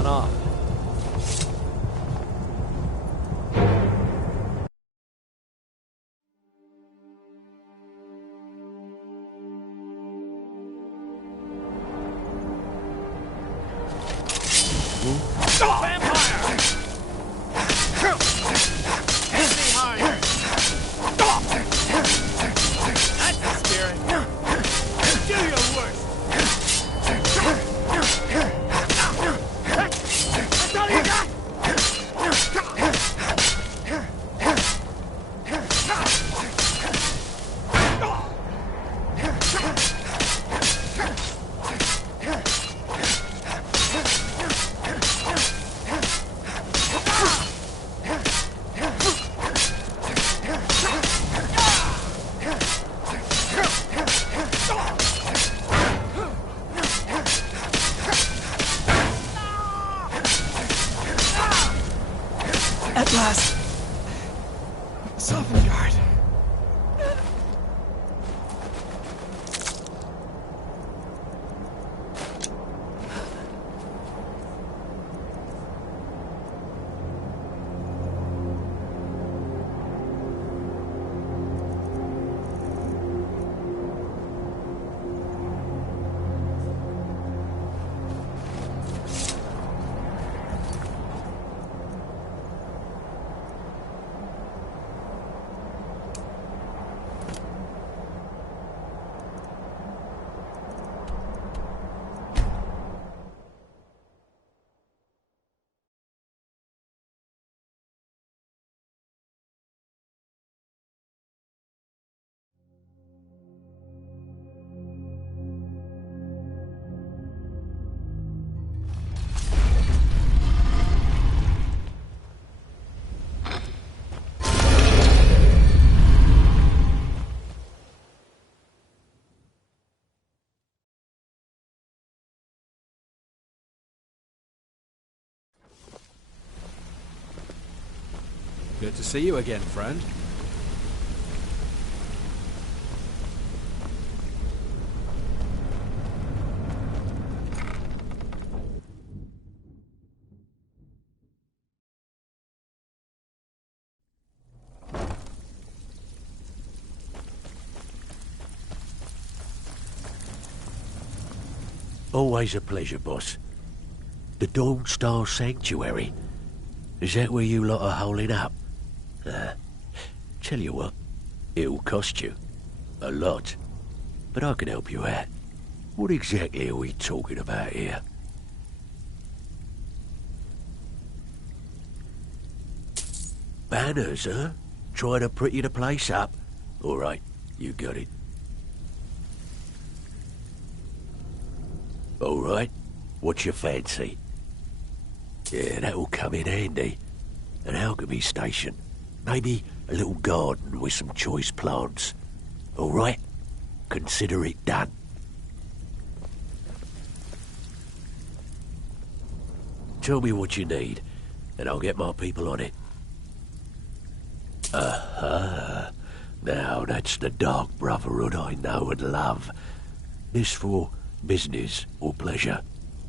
run off. At last. Sovngarde. Good to see you again, friend. Always a pleasure, boss. The Dawn Star Sanctuary. Is that where you lot are holding up? Tell you what, it'll cost you. A lot. But I can help you out. What exactly are we talking about here? Banners, huh? Trying to pretty the place up? Alright, you got it. Alright, what's your fancy? Yeah, that'll come in handy. An alchemy station. Maybe a little garden with some choice plants. Alright? Consider it done. Tell me what you need, and I'll get my people on it. Aha. Now that's the Dark Brotherhood I know and love. This for business or pleasure?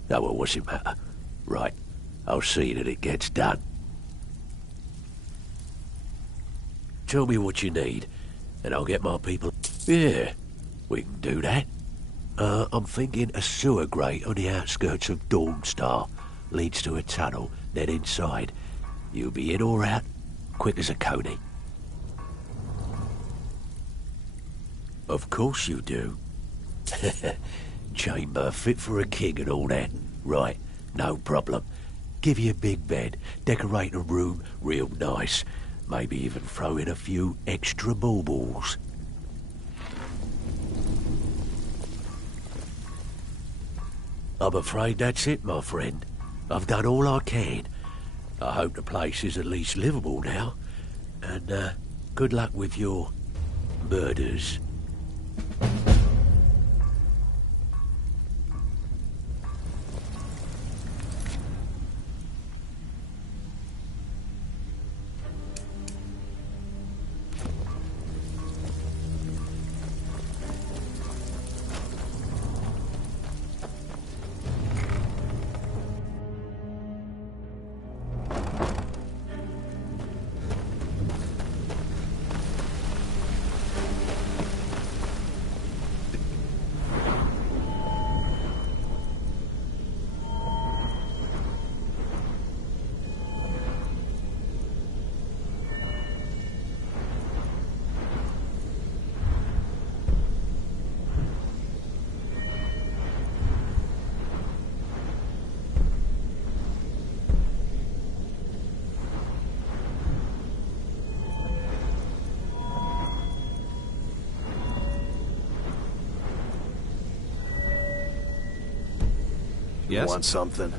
Oh, well, what's it matter? Right, I'll see that it gets done. Tell me what you need, and I'll get my people... Yeah, we can do that. I'm thinking a sewer grate on the outskirts of Dawnstar leads to a tunnel, then inside. You'll be in or out, quick as a coney. Of course you do. Chamber fit for a king and all that. Right, no problem. Give you a big bed, decorate a room real nice. Maybe even throw in a few extra baubles. I'm afraid that's it, my friend. I've done all I can. I hope the place is at least livable now. And, good luck with your murders. Yes? Want something?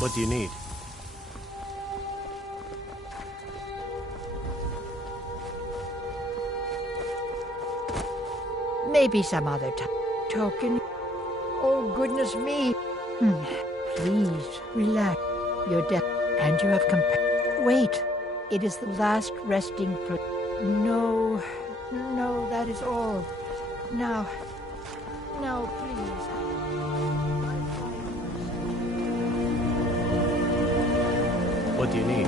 What do you need? Maybe some other token. Oh, goodness me. Please, relax. You're deaf, and you have Wait. It is the last resting place. No, that is all. Now, please. What do you need?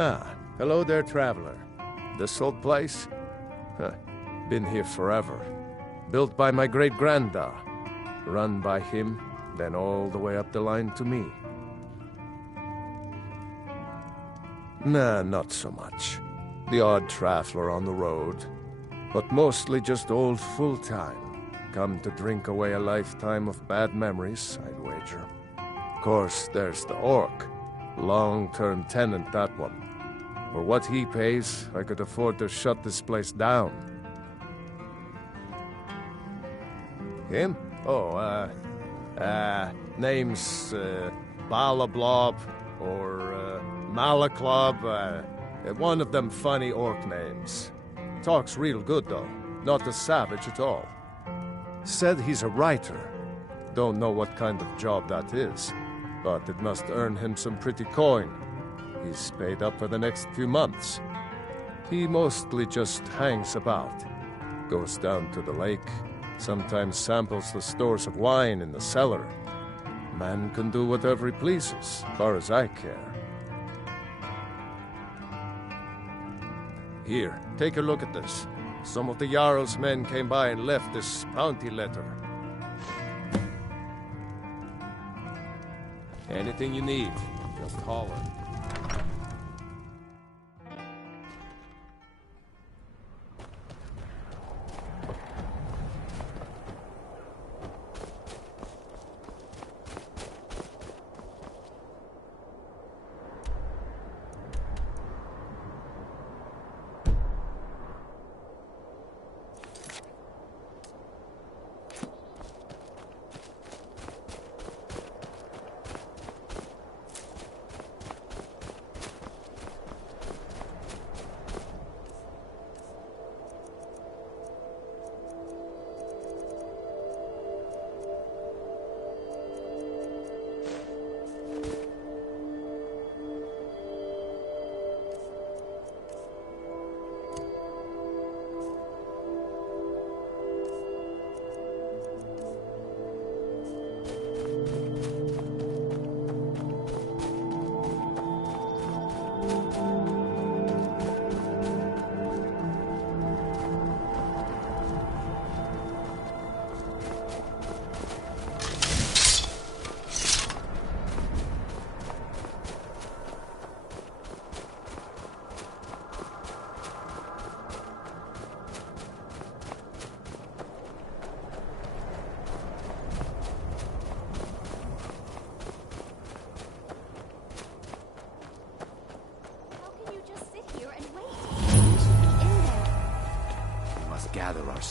Ah, hello there, traveler. This old place? Huh, been here forever. Built by my great-granda. Run by him, then all the way up the line to me. Nah, not so much. The odd traveler on the road. But mostly just old full-time. Come to drink away a lifetime of bad memories, I'd wager. Of course, there's the orc. Long-term tenant, that one. For what he pays, I could afford to shut this place down. Him? Oh, name's, Balablob, or, Malaklob, one of them funny orc names. Talks real good, though. Not a savage at all. Said he's a writer. Don't know what kind of job that is, but it must earn him some pretty coin. He's paid up for the next few months. He mostly just hangs about. Goes down to the lake, sometimes samples the stores of wine in the cellar. Man can do whatever he pleases, as far as I care. Here, take a look at this. Some of the Jarl's men came by and left this bounty letter. Anything you need, just holler.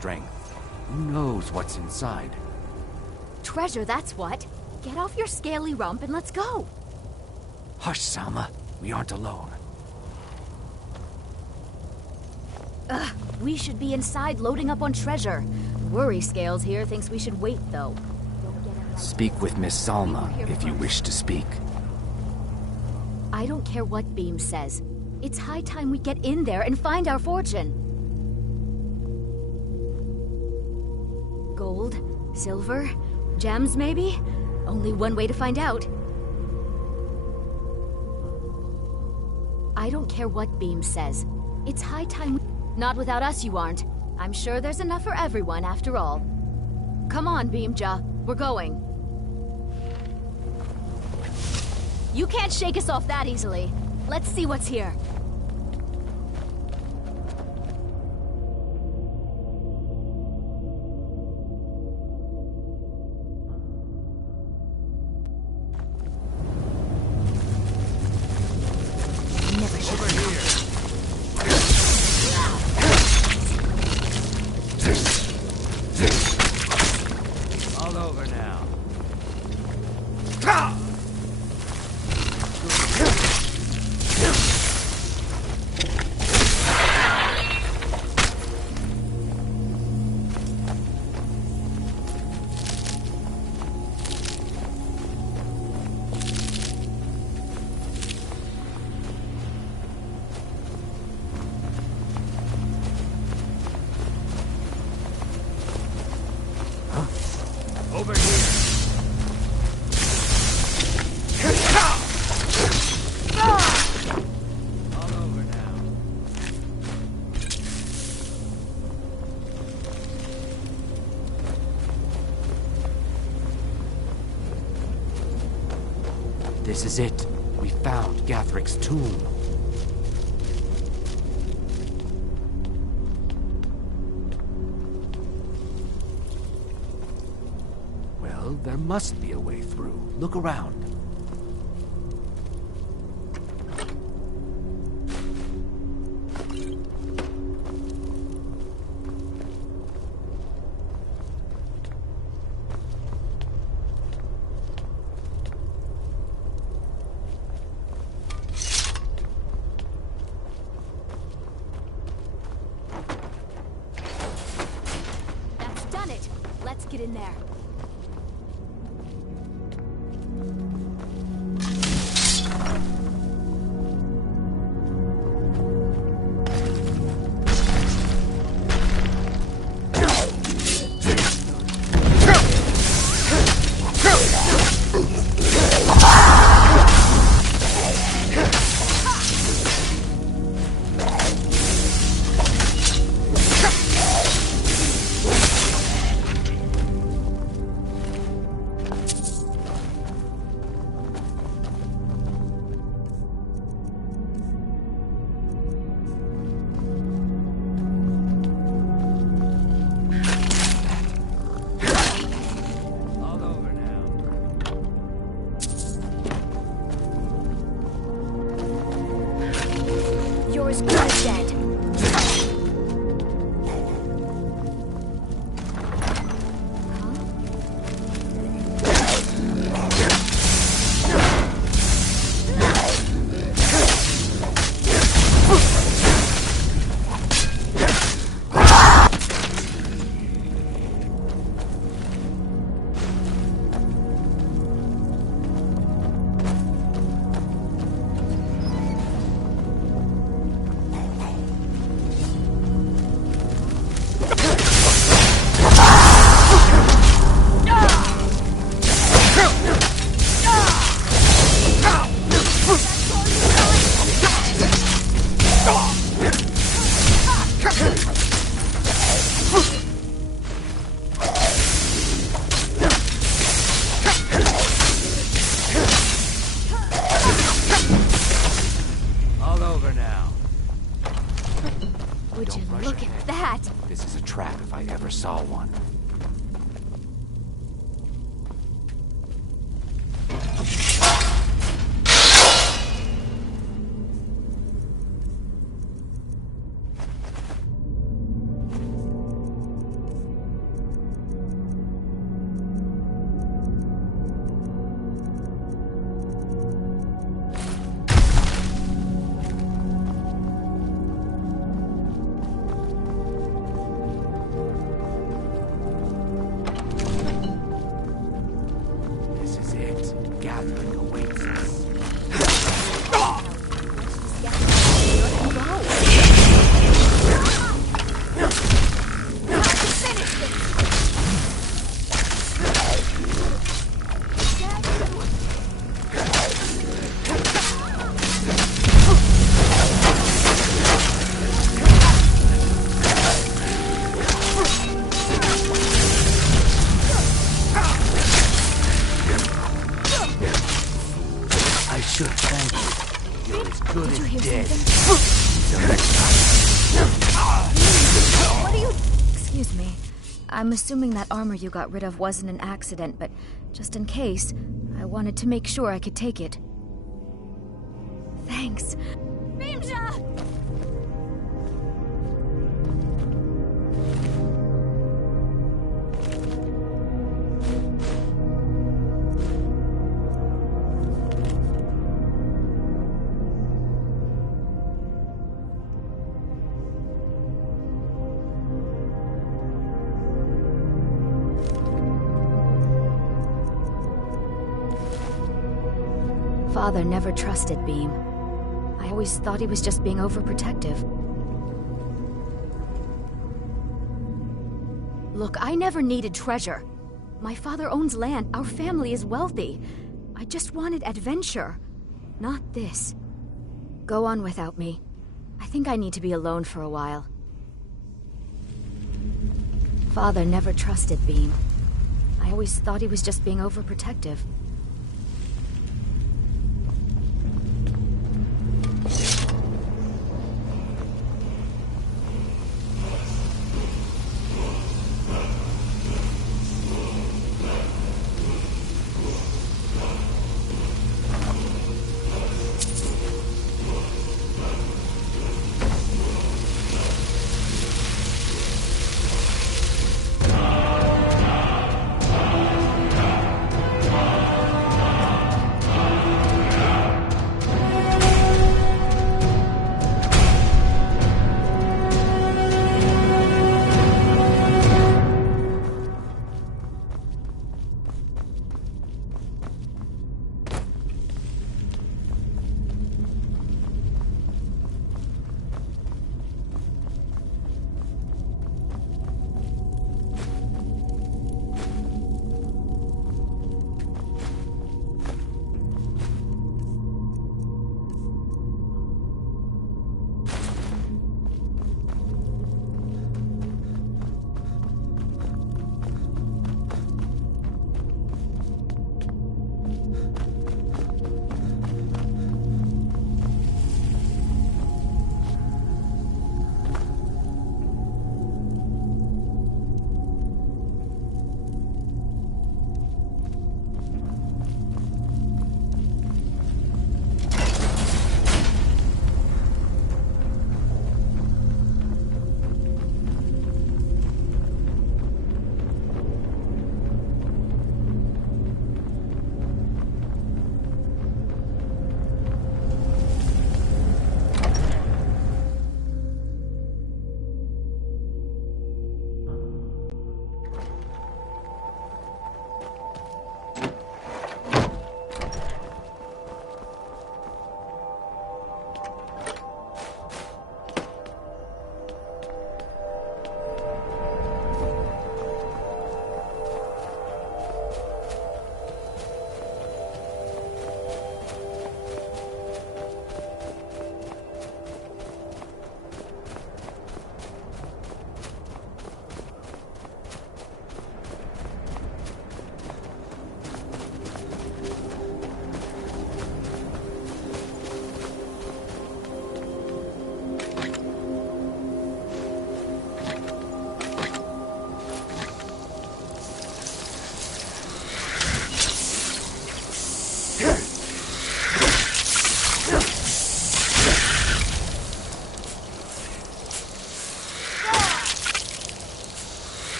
strength. Who knows what's inside? Treasure, that's what. Get off your scaly rump and let's go. Hush, Salma. We aren't alone. Ugh, we should be inside loading up on treasure. Worry Scales here thinks we should wait, though. Speak with Miss Salma if you wish to speak. I don't care what Beam says. It's high time we get in there and find our fortune. Gold? Silver? Gems, maybe? Only one way to find out. I don't care what Beam says. It's high time we... Not without us, you aren't. I'm sure there's enough for everyone, after all. Come on, Beamja. We're going. You can't shake us off that easily. Let's see what's here. Over here. All over now. This is it. We found Gathric's tomb. Well, there must be a way through. Look around. That's done it. Let's get in there. All over now. You're as good as dead. All over now. Would you Don't rush look ahead. at that? This is a trap if I ever saw one. gathering awaits us. I should thank you. You're as good Did you as hear dead. something? What are you... Excuse me. I'm assuming that armor you got rid of wasn't an accident, but just in case, I wanted to make sure I could take it. Thanks. Beamja! Father never trusted Beam. I always thought he was just being overprotective. Look, I never needed treasure. My father owns land. Our family is wealthy. I just wanted adventure. Not this. Go on without me. I think I need to be alone for a while. Father never trusted Beam. I always thought he was just being overprotective.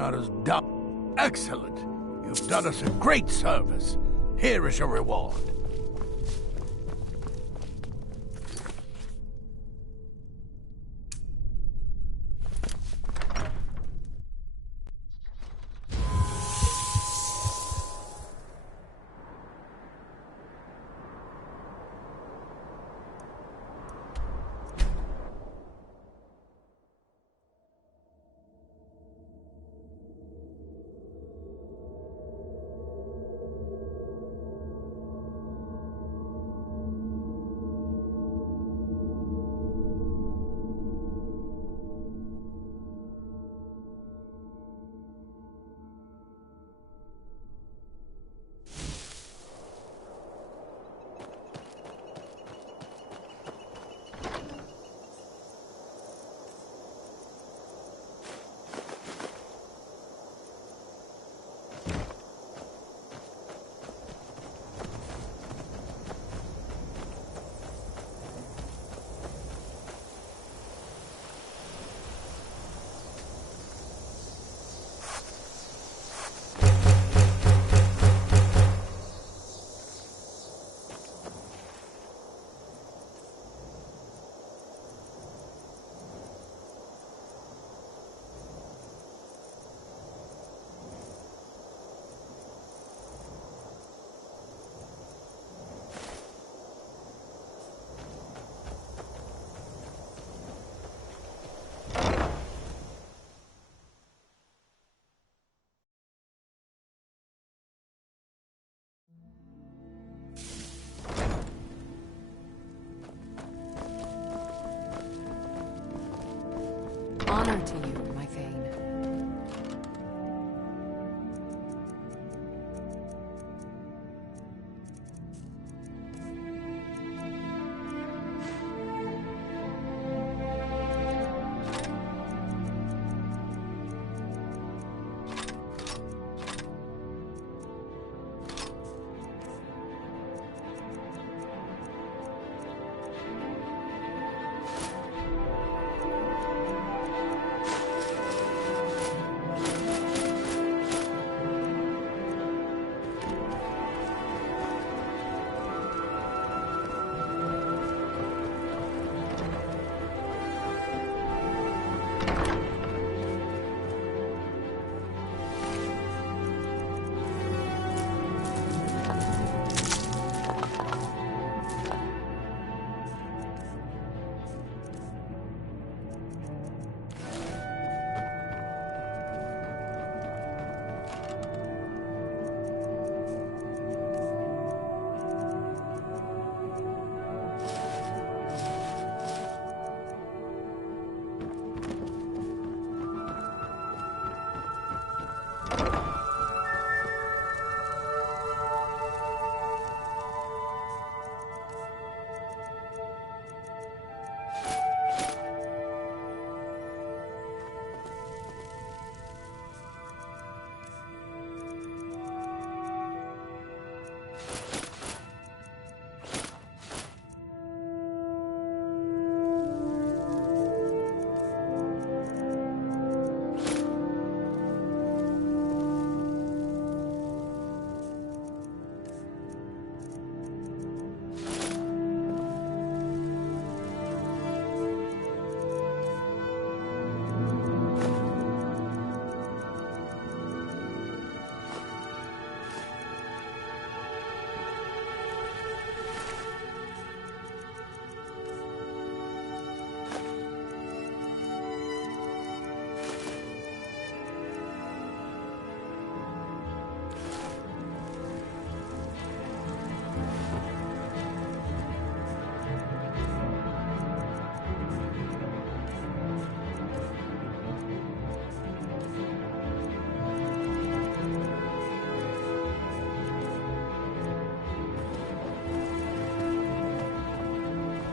Not as dumb. Excellent. You've done us a great service. Here is your reward. Honor to you, my Thane.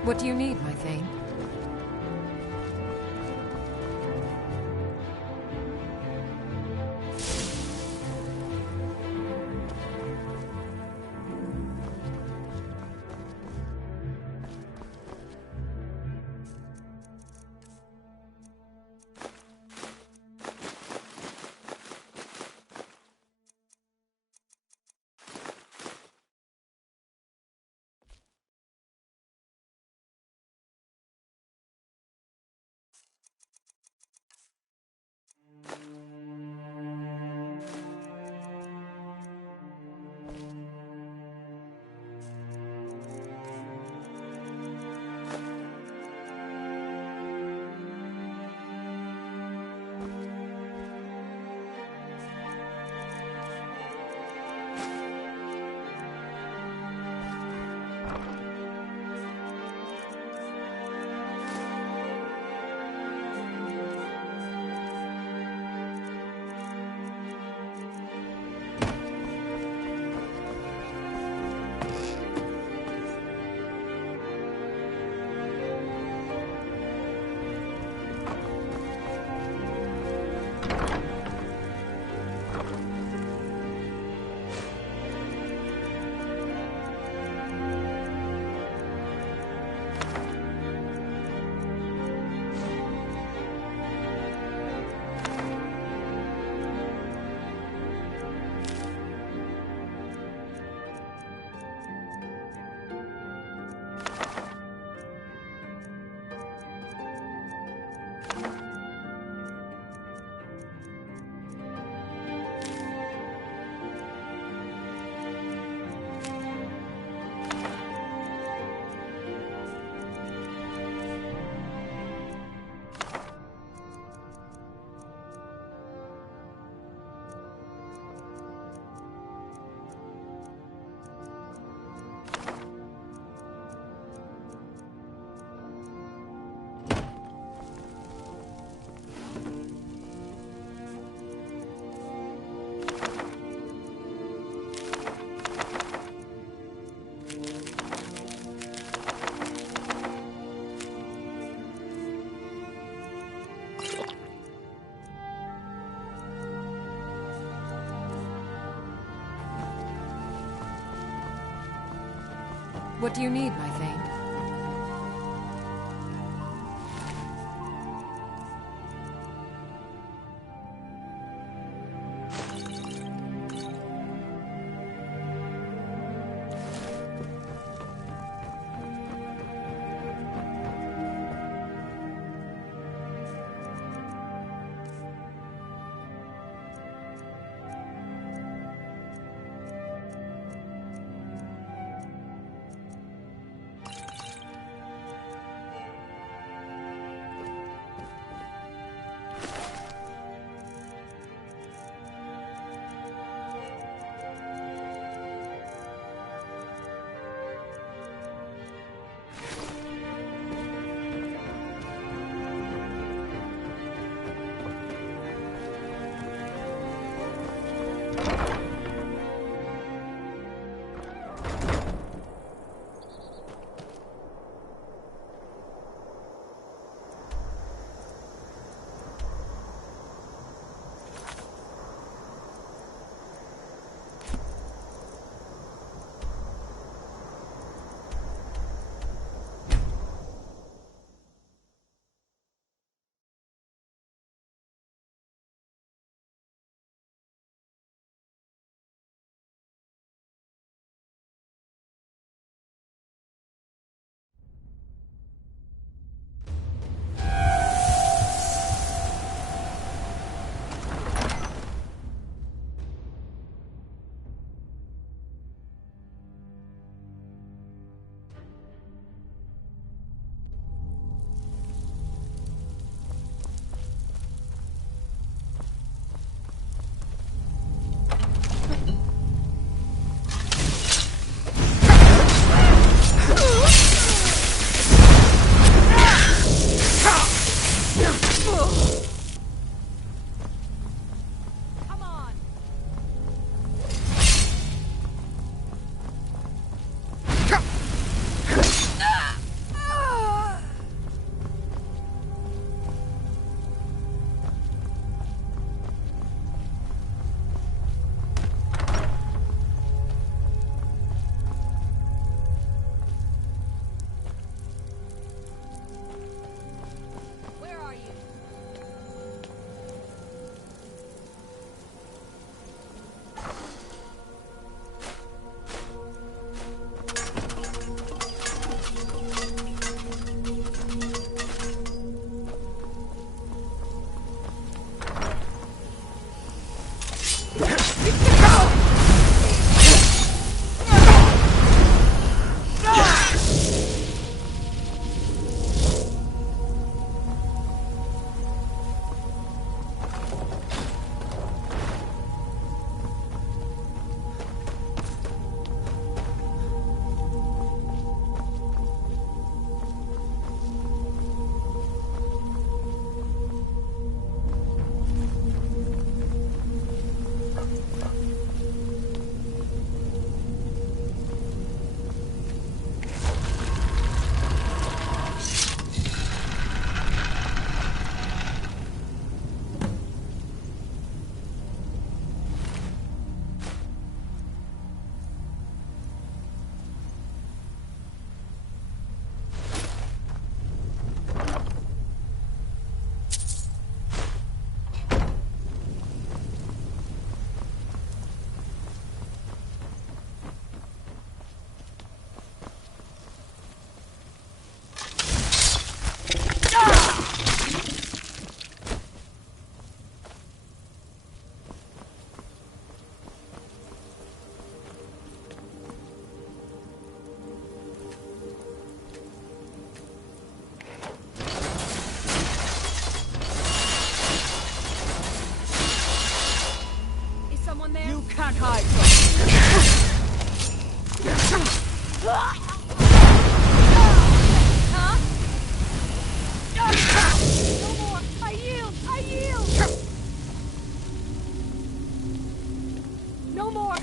What do you need, my Thane? What do you need, my Thane? Anyone there? You can't hide from No more! I yield! I yield! No more!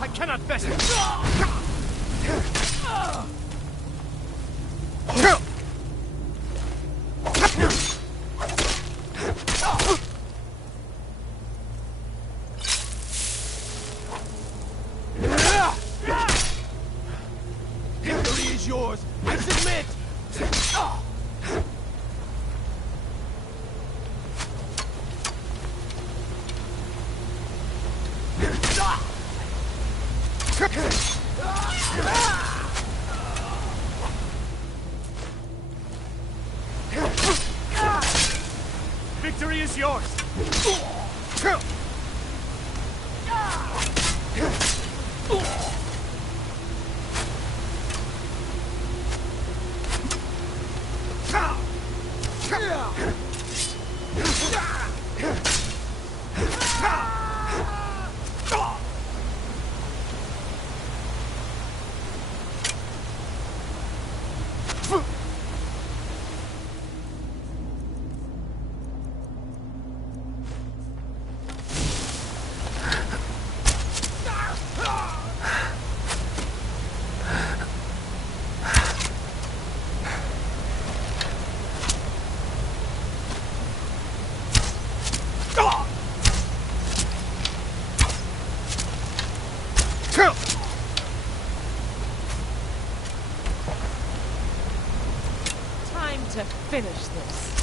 I cannot face it! Victory is yours! I submit! Victory is yours! Time to finish this.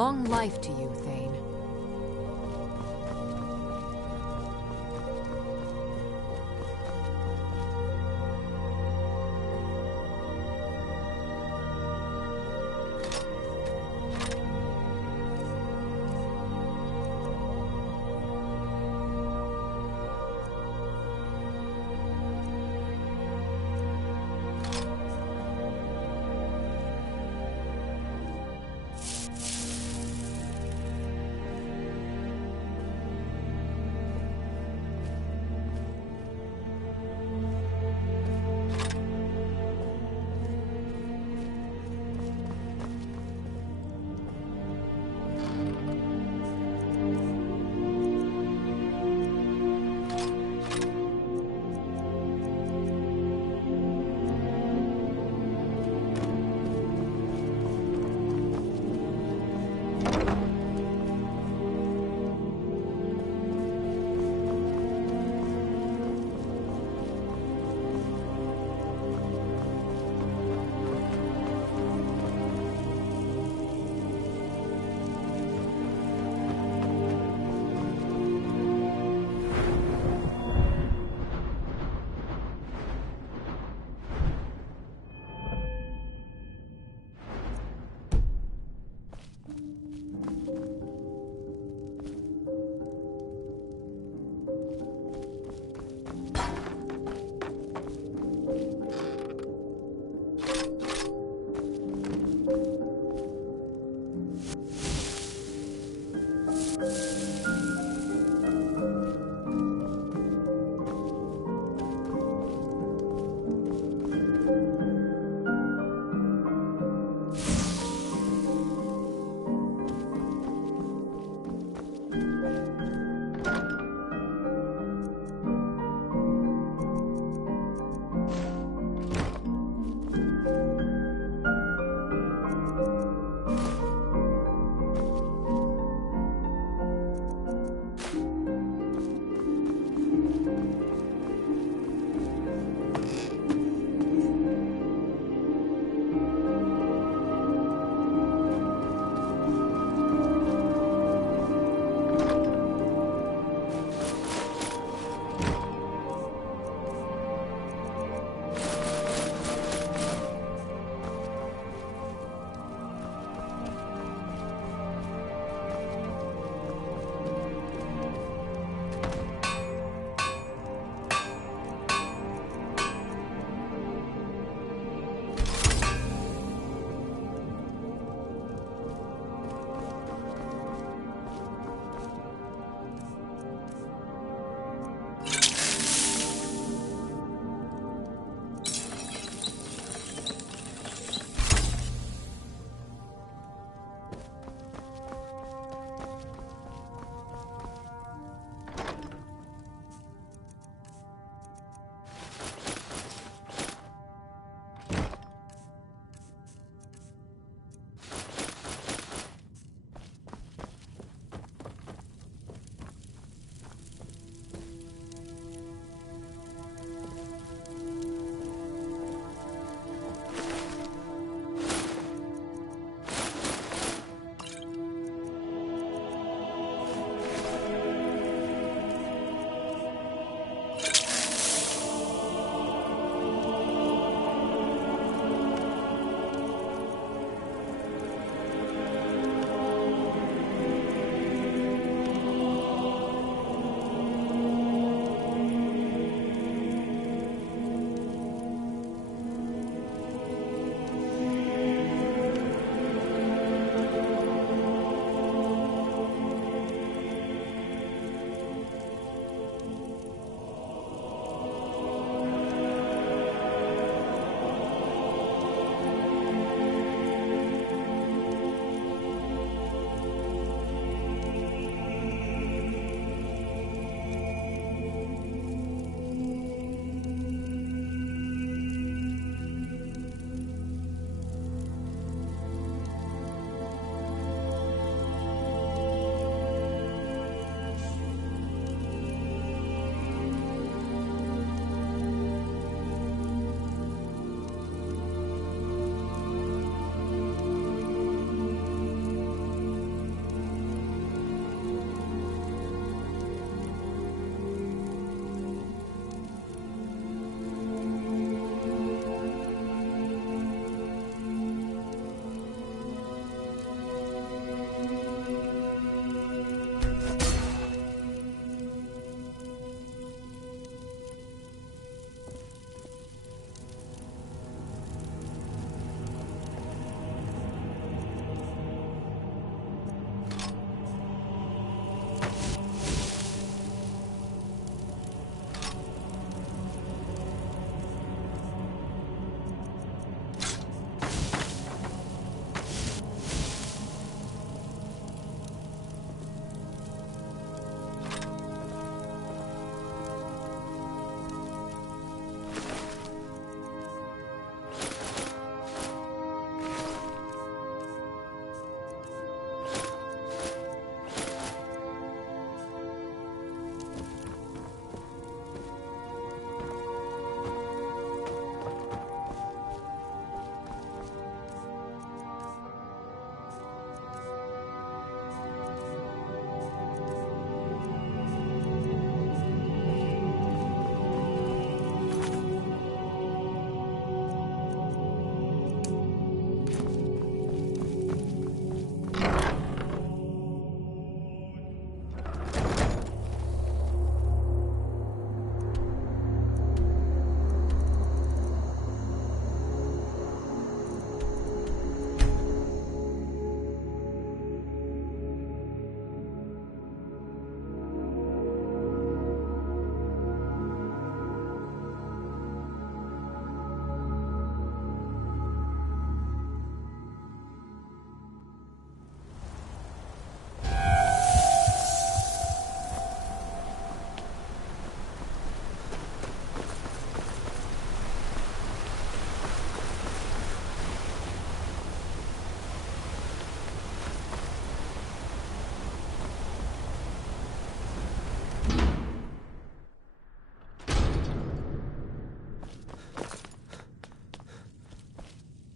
Long life to you, Thane.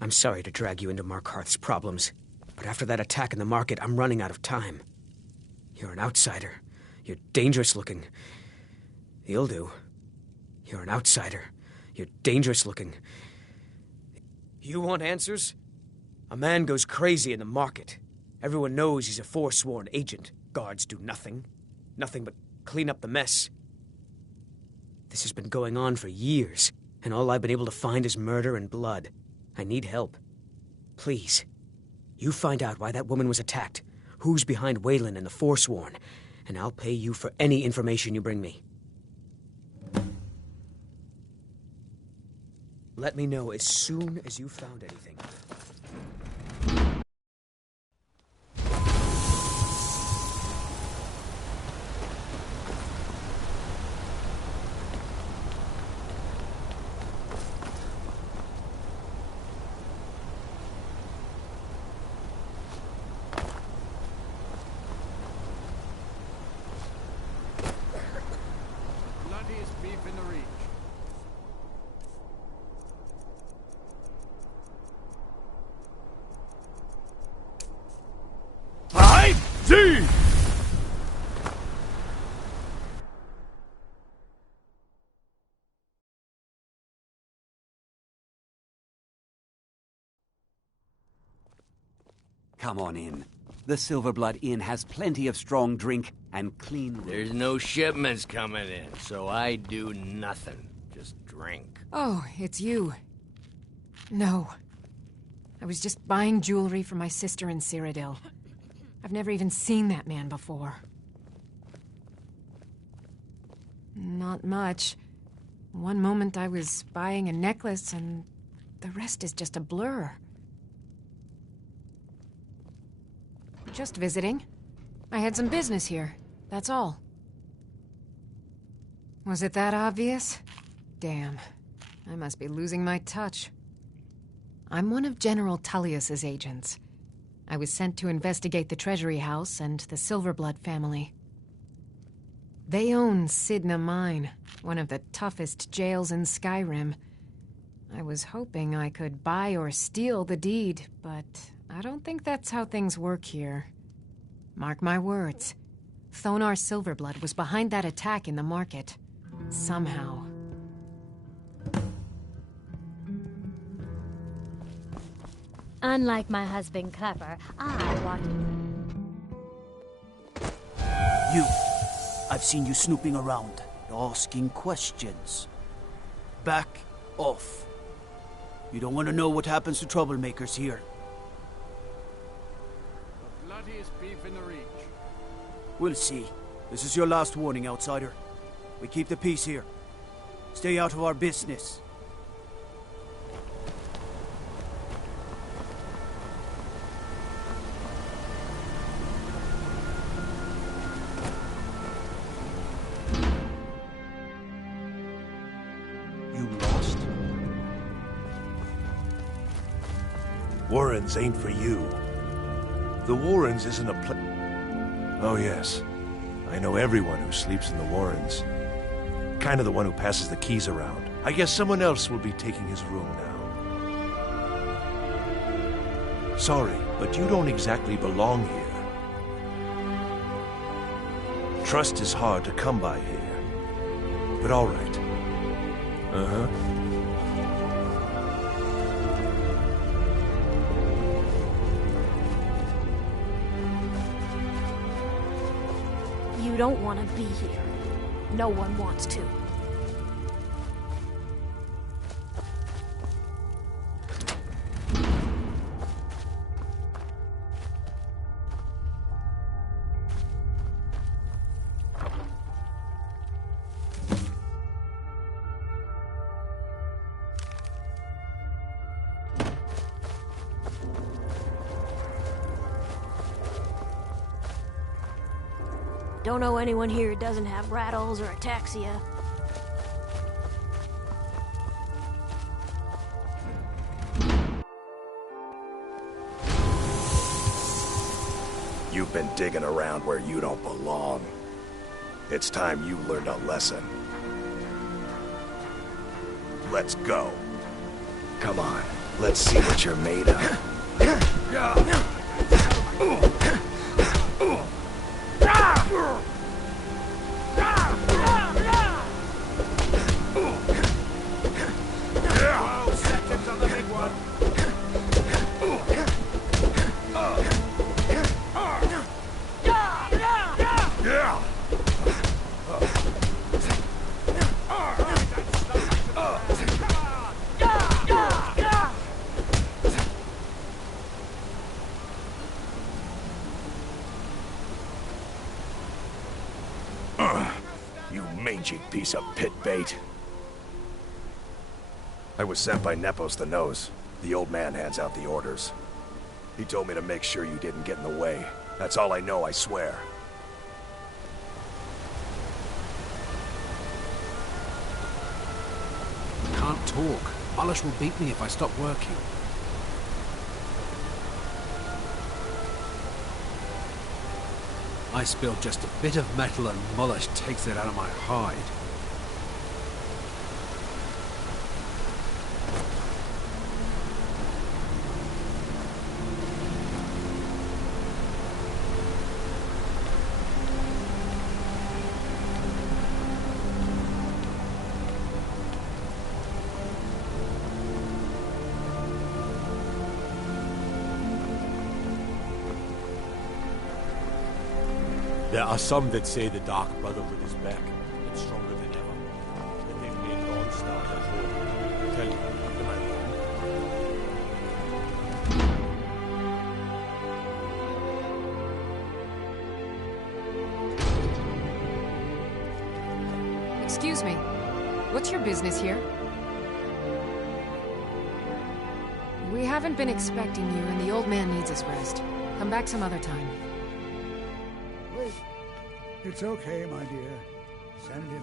I'm sorry to drag you into Markarth's problems, but after that attack in the market, I'm running out of time. You're an outsider. You're dangerous looking. You'll do. You're an outsider. You're dangerous looking. You want answers? A man goes crazy in the market. Everyone knows he's a forsworn agent. Guards do nothing. Nothing but clean up the mess. This has been going on for years, and all I've been able to find is murder and blood. I need help. Please, you find out why that woman was attacked, who's behind Waylon and the Forsworn, and I'll pay you for any information you bring me. Let me know as soon as you found anything. Bloodiest beef in the reach. See! Come on in. The Silverblood Inn has plenty of strong drink and clean rooms. There's no shipments coming in, so I do nothing. Just drink. Oh, it's you. No. I was just buying jewelry for my sister in Cyrodiil. I've never even seen that man before. Not much. One moment I was buying a necklace, and the rest is just a blur. Just visiting. I had some business here, that's all. Was it that obvious? Damn. I must be losing my touch. I'm one of General Tullius's agents. I was sent to investigate the Treasury House and the Silverblood family. They own Sidna Mine, one of the toughest jails in Skyrim. I was hoping I could buy or steal the deed, but I don't think that's how things work here. Mark my words. Thonar Silverblood was behind that attack in the market. Somehow. Unlike my husband Clever, I want... You. I've seen you snooping around, asking questions. Back off. You don't want to know what happens to troublemakers here. The bloodiest beef in the reach. We'll see. This is your last warning, outsider. We keep the peace here. Stay out of our business. Warrens ain't for you. The Warrens isn't a place... Oh yes, I know everyone who sleeps in the Warrens. Kind of the one who passes the keys around. I guess someone else will be taking his room now. Sorry, but you don't exactly belong here. Trust is hard to come by here. But all right. Uh-huh. You don't want to be here. No one wants to. Don't know anyone here who doesn't have rattles or ataxia. You've been digging around where you don't belong. It's time you learned a lesson. Let's go. Come on. Let's see what you're made of. You mangy piece of pit bait. I was sent by Nepos the Nose. The old man hands out the orders. He told me to make sure you didn't get in the way. That's all I know, I swear. Can't talk. Polish will beat me if I stop working. I spill just a bit of metal and Molosh takes it out of my hide. There are some that say the Dark Brotherhood is back and stronger than ever. That they've made Dawn Star their home. Tell me, am I wrong? Excuse me. What's your business here? We haven't been expecting you, and the old man needs his rest. Come back some other time. Wait. It's okay, my dear. Send him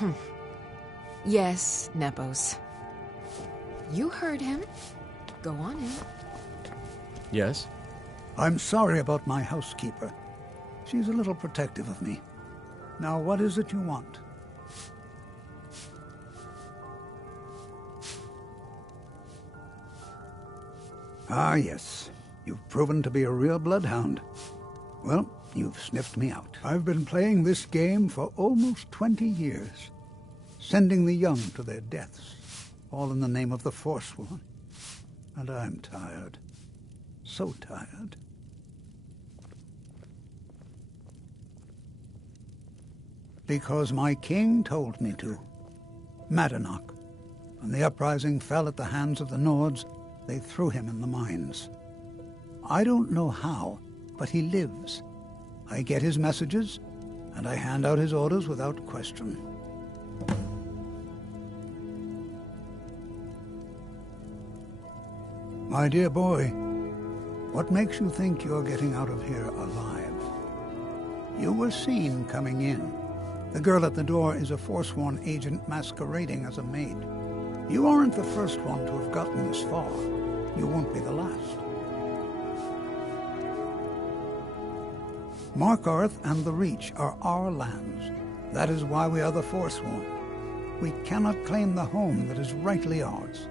in. Yes, Nepos. You heard him. Go on in. Yes? I'm sorry about my housekeeper. She's a little protective of me. Now, what is it you want? Ah, yes. You've proven to be a real bloodhound. Well, you've sniffed me out. I've been playing this game for almost 20 years, sending the young to their deaths, all in the name of the Forsworn. And I'm tired. So tired. Because my king told me to. Madanach. When the uprising fell at the hands of the Nords, they threw him in the mines. I don't know how, but he lives. I get his messages, and I hand out his orders without question. My dear boy, what makes you think you're getting out of here alive? You were seen coming in. The girl at the door is a Forsworn agent masquerading as a maid. You aren't the first one to have gotten this far. You won't be the last. Markarth and the Reach are our lands. That is why we are the Forsworn. We cannot claim the home that is rightly ours.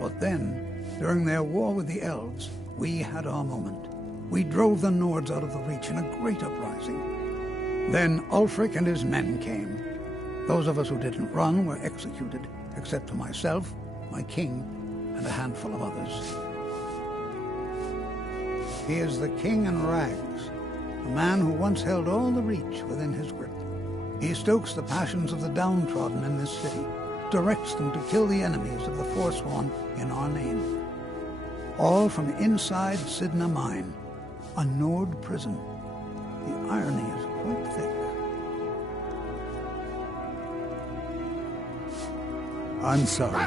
But then, during their war with the Elves, we had our moment. We drove the Nords out of the Reach in a great uprising. Then Ulfric and his men came. Those of us who didn't run were executed, except for myself, my king, and a handful of others. He is the king in rags, a man who once held all the Reach within his grip. He stokes the passions of the downtrodden in this city, directs them to kill the enemies of the Forsworn in our name. All from inside Sidna Mine, a Nord prison. The irony is quite thick. I'm sorry,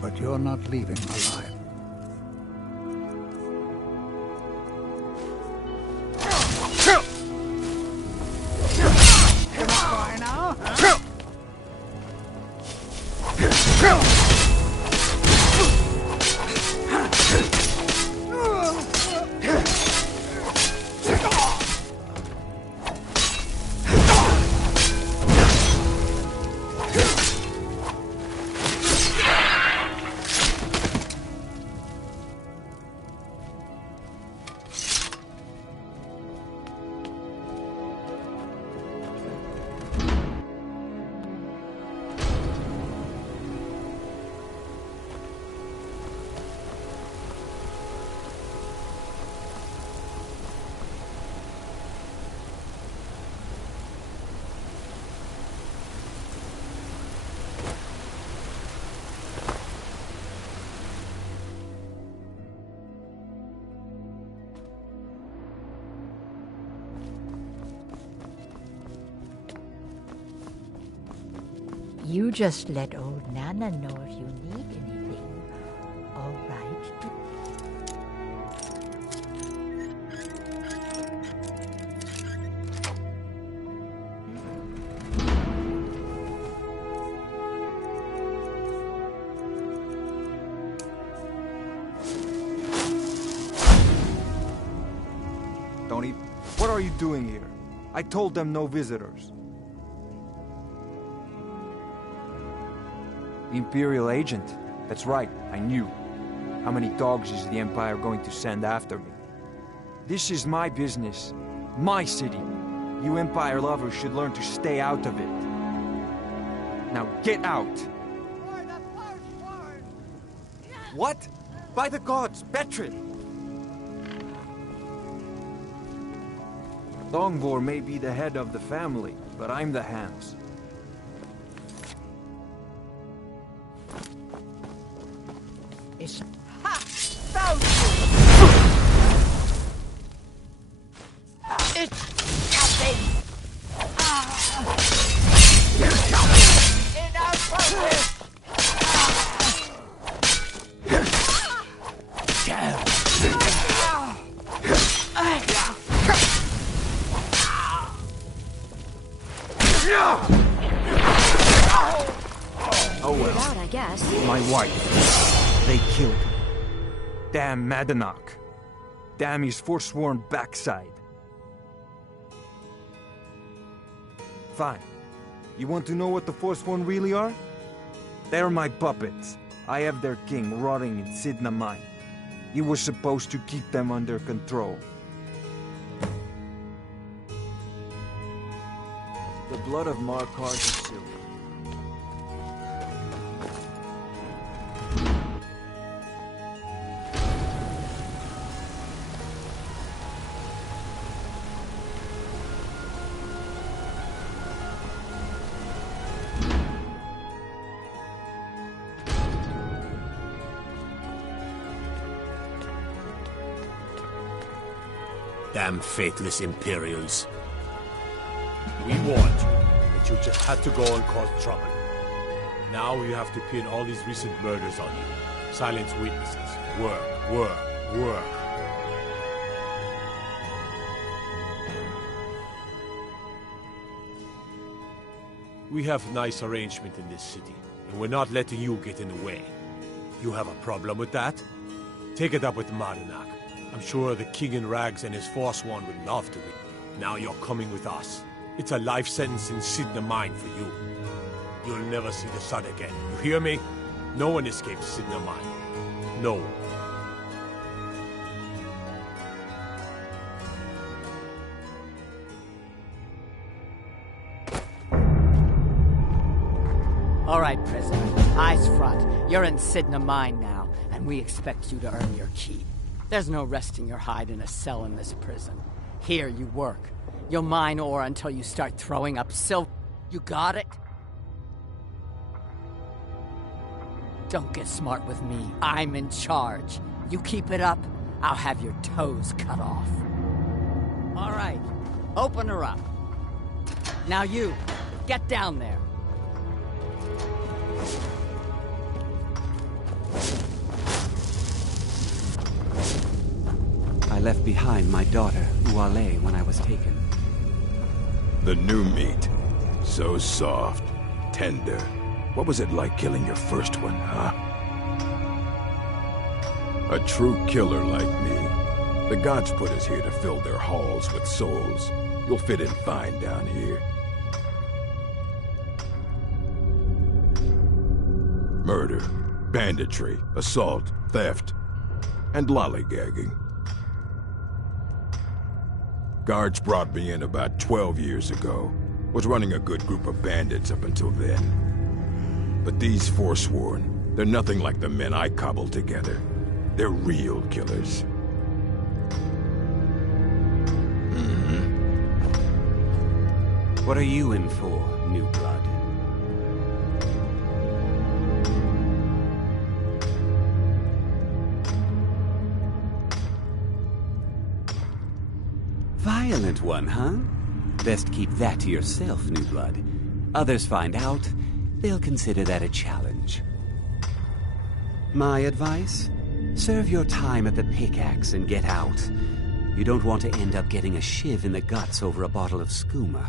but you're not leaving alive. You just let old Nana know if you need anything. All right? What are you doing here? I told them no visitors. The Imperial agent. That's right, I knew. How many dogs is the Empire going to send after me? This is my business. My city. You Empire lovers should learn to stay out of it. Now get out! What? By the gods, Bertrand! Longvor may be the head of the family, but I'm the hands. It's... Ha! Found you! It's nothing! Enough of this! Oh well. Out, I guess. My wife. They killed her. Damn Madanach. Damn his forsworn backside. Fine. You want to know what the Forsworn really are? They're my puppets. I have their king rotting in Sidna Mine. You were supposed to keep them under control. The blood of Markarth is silver. Damn faithless Imperials. We warned you, but you just had to go and cause trouble. Now you have to pin all these recent murders on you. Silence witnesses. Work, work, work. We have nice arrangement in this city, and we're not letting you get in the way. You have a problem with that? Take it up with Madanach. I'm sure the King in Rags and his Forsworn would love to win. Now you're coming with us. It's a life sentence in Sidna Mine for you. You'll never see the sun again. You hear me? No one escapes Sidna Mine. No one. All right, prisoner. Eyes front. You're in Sidna Mine now, and we expect you to earn your keep. There's no resting your hide in a cell in this prison. Here you work. You'll mine ore until you start throwing up silver. You got it? Don't get smart with me. I'm in charge. You keep it up, I'll have your toes cut off. All right, open her up. Now you, get down there. I left behind my daughter, Uale, when I was taken. The new meat. So soft, tender. What was it like killing your first one, huh? A true killer like me. The gods put us here to fill their halls with souls. You'll fit in fine down here. Murder, banditry, assault, theft, and lollygagging. Guards brought me in about 12 years ago. Was running a good group of bandits up until then. But these Forsworn, they're nothing like the men I cobbled together. They're real killers. What are you in for, new blood? Violent one, huh? Best keep that to yourself, new blood. Others find out, they'll consider that a challenge. My advice? Serve your time at the pickaxe and get out. You don't want to end up getting a shiv in the guts over a bottle of skooma.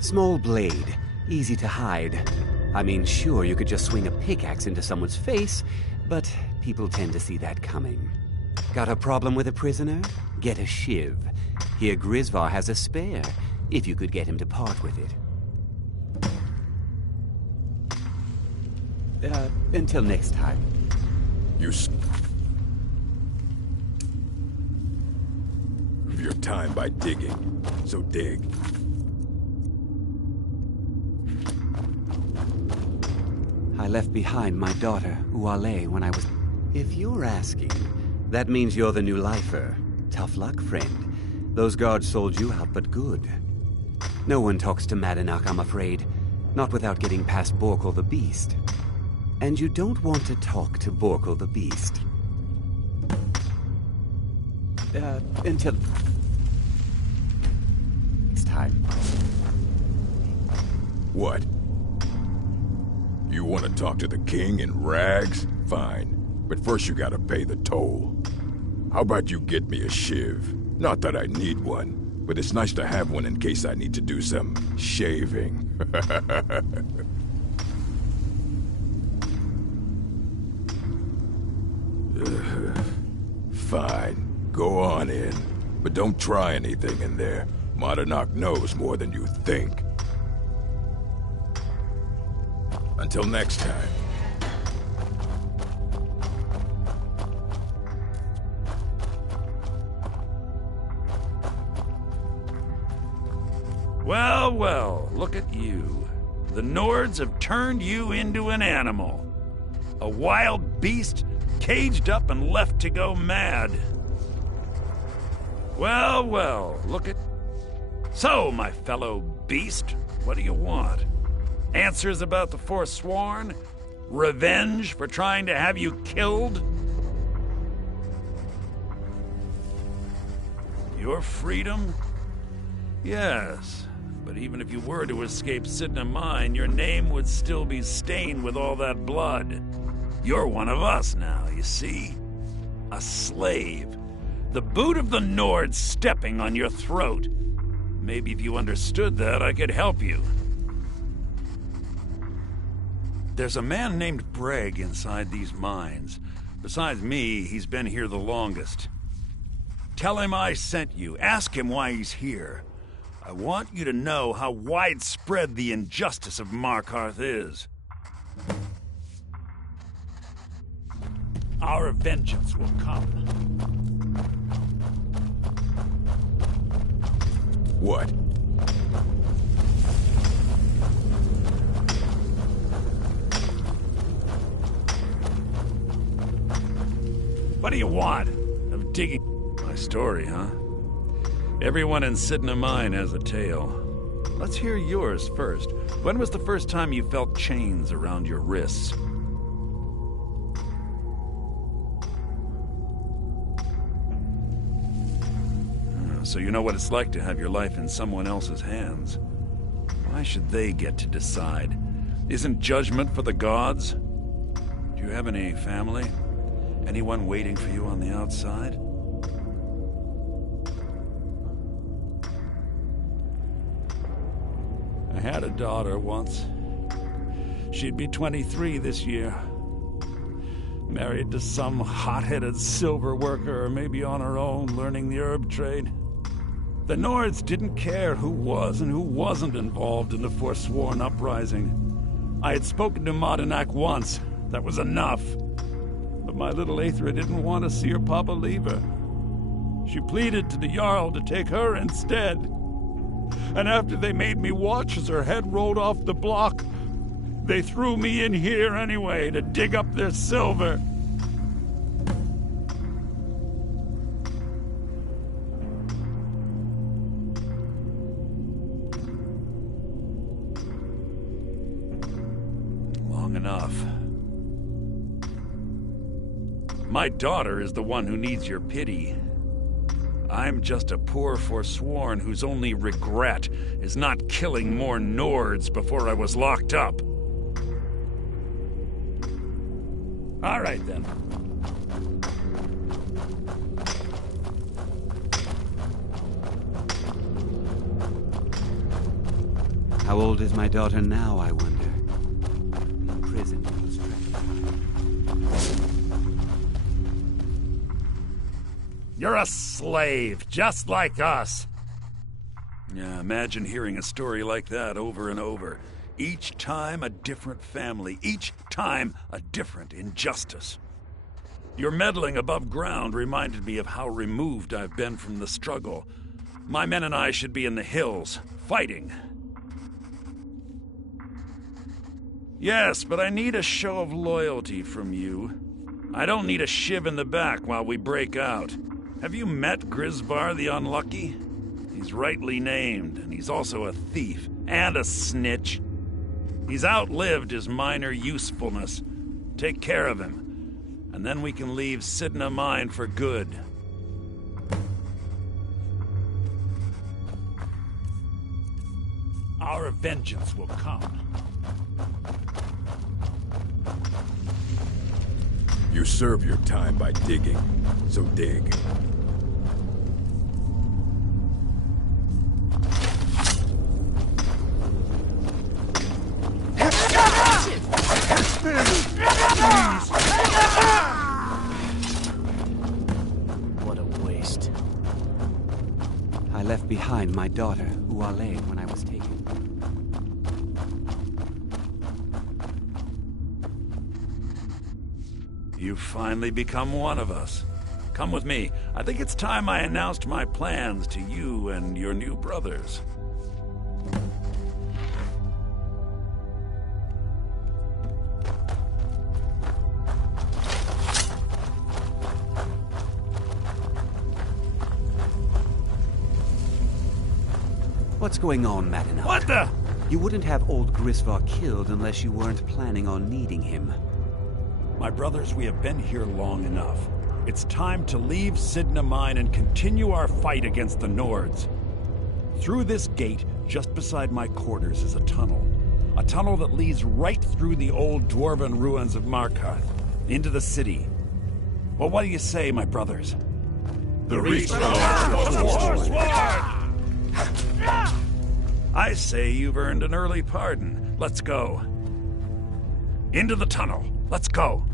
Small blade, easy to hide. I mean, sure, you could just swing a pickaxe into someone's face, but people tend to see that coming. Got a problem with a prisoner? Get a shiv. Here Grisvar has a spare, if you could get him to part with it. Until next time. Of your time by digging, so dig. I left behind my daughter, Uale, when I was... If you're asking, that means you're the new lifer. Tough luck, friend. Those guards sold you out, but good. No one talks to Madanak, I'm afraid. Not without getting past Borkul the Beast. And you don't want to talk to Borkul the Beast. Until... next time. What? You want to talk to the king in rags? Fine. But first you gotta pay the toll. How about you get me a shiv? Not that I need one, but it's nice to have one in case I need to do some shaving. Fine. Go on in. But don't try anything in there. Madanak knows more than you think. Until next time. Well, well, look at you. The Nords have turned you into an animal. A wild beast, caged up and left to go mad. Well, well, look at... So, my fellow beast, what do you want? Answers about the Forsworn? Revenge for trying to have you killed? Your freedom? Yes, but even if you were to escape Sidna Mine, your name would still be stained with all that blood. You're one of us now, you see? A slave. The boot of the Nord stepping on your throat. Maybe if you understood that, I could help you. There's a man named Breg inside these mines. Besides me, he's been here the longest. Tell him I sent you. Ask him why he's here. I want you to know how widespread the injustice of Markarth is. Our vengeance will come. What? What do you want? Of digging... My story, huh? Everyone in Sidna Mine has a tale. Let's hear yours first. When was the first time you felt chains around your wrists? So you know what it's like to have your life in someone else's hands. Why should they get to decide? Isn't judgment for the gods? Do you have any family? Anyone waiting for you on the outside? I had a daughter once. She'd be 23 this year. Married to some hot-headed silver worker, or maybe on her own, learning the herb trade. The Nords didn't care who was and who wasn't involved in the Forsworn uprising. I had spoken to Madanak once. That was enough. But my little Aethra didn't want to see her papa leave her. She pleaded to the Jarl to take her instead. And after they made me watch as her head rolled off the block, they threw me in here anyway to dig up their silver. Long enough. My daughter is the one who needs your pity. I'm just a poor Forsworn whose only regret is not killing more Nords before I was locked up. All right, then. How old is my daughter now, I wonder? In prison, it was You're a slave, just like us. Yeah, imagine hearing a story like that over and over. Each time a different family, each time a different injustice. Your meddling above ground reminded me of how removed I've been from the struggle. My men and I should be in the hills, fighting. Yes, but I need a show of loyalty from you. I don't need a shiv in the back while we break out. Have you met Grisvar the Unlucky? He's rightly named, and he's also a thief and a snitch. He's outlived his minor usefulness. Take care of him, and then we can leave Sidna Mine for good. Our vengeance will come. You serve your time by digging, so dig. What a waste. I left behind my daughter, Uale, when I was taken. You've finally become one of us. Come with me. I think it's time I announced my plans to you and your new brothers. What's going on, Madina? What the? You wouldn't have old Grisvar killed unless you weren't planning on needing him. My brothers, we have been here long enough. It's time to leave Sidna Mine and continue our fight against the Nords. Through this gate, just beside my quarters, is a tunnel. A tunnel that leads right through the old dwarven ruins of Markarth, into the city. Well, what do you say, my brothers? The Reach I say you've earned an early pardon. Let's go. Into the tunnel. Let's go.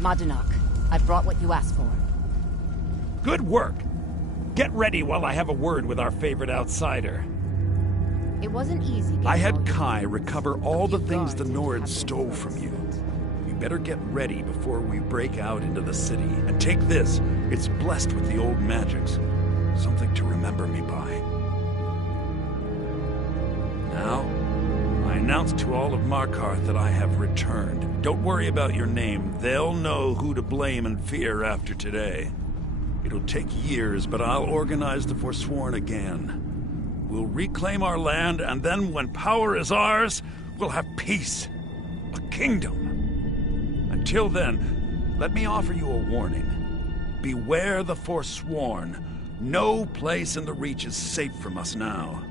Madanak, I brought what you asked for. Good work. Get ready while I have a word with our favorite outsider. It wasn't easy. I had Kai recover all the things the Nords stole from you. You better get ready before we break out into the city. And take this. It's blessed with the old magics. Something to remember me by. Now, I announce to all of Markarth that I have returned. Don't worry about your name. They'll know who to blame and fear after today. It'll take years, but I'll organize the Forsworn again. We'll reclaim our land, and then when power is ours, we'll have peace. A kingdom. Until then, let me offer you a warning. Beware the Forsworn. No place in the Reach is safe from us now.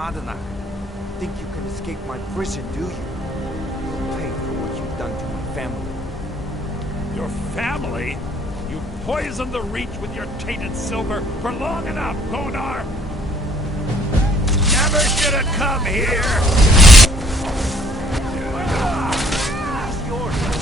Madanak, think you can escape my prison, do you? You'll pay for what you've done to my family. Your family? You poisoned the Reach with your tainted silver for long enough, Gonar! Never should have come here! It's yours.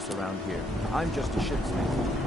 business around here. I'm just a shipsmith.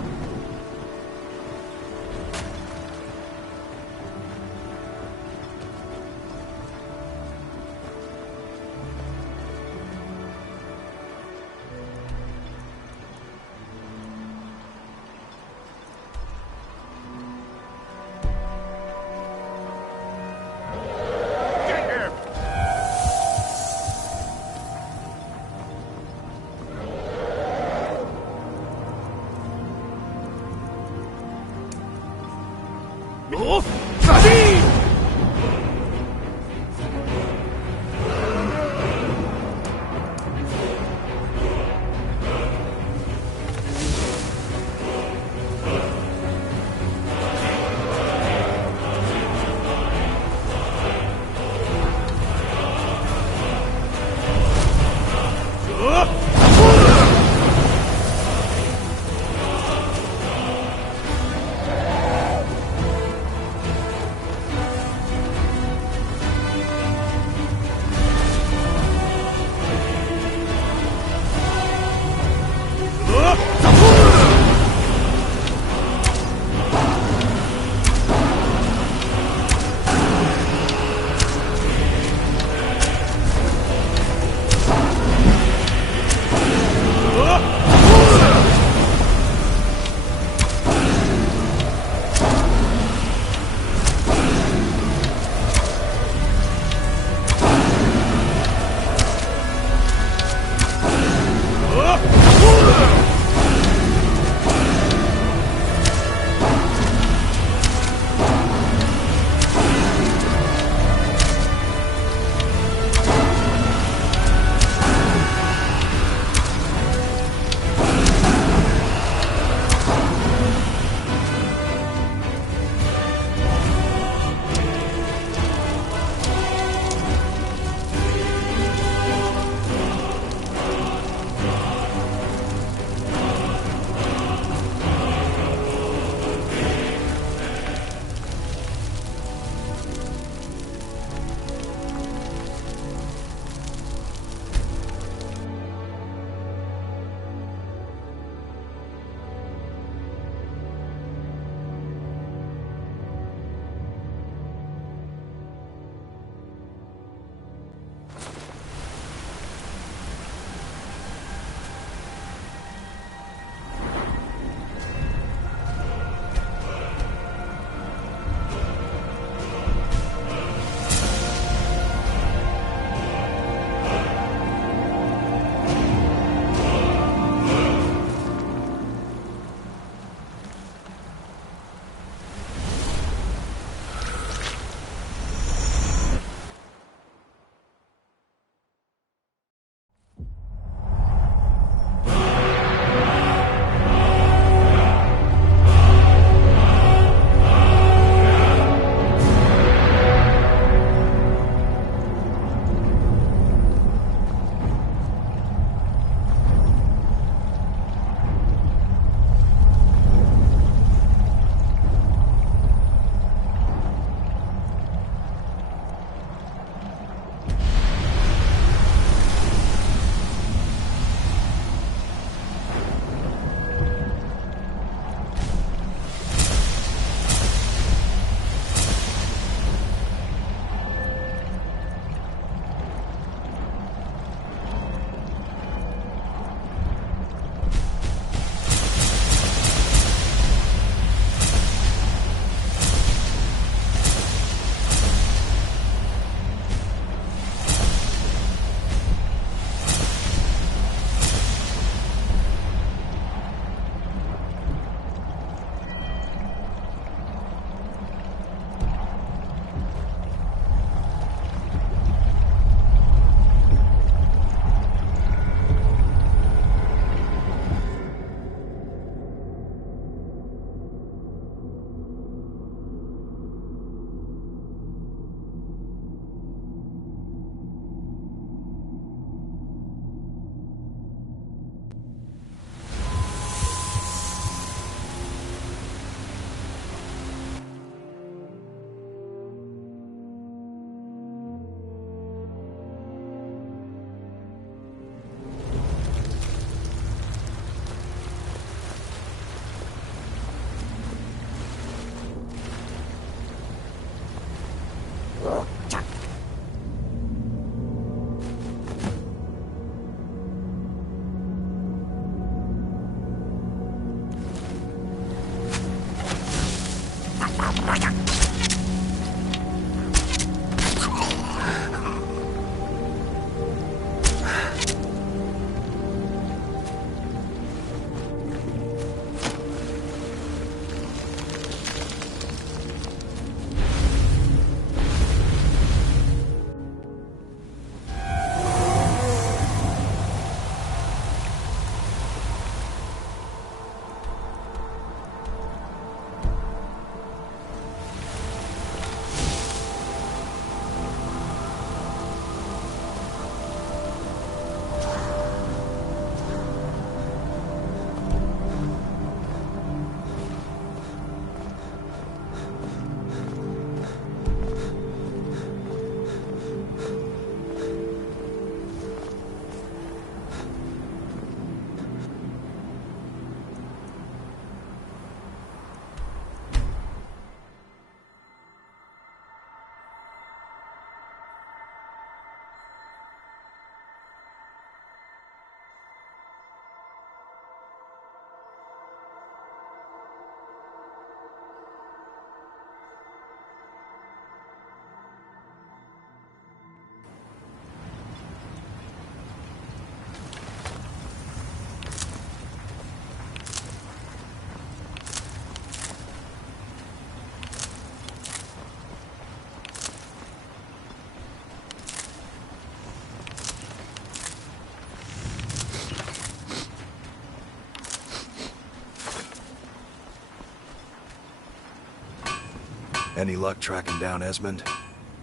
Any luck tracking down Esmond?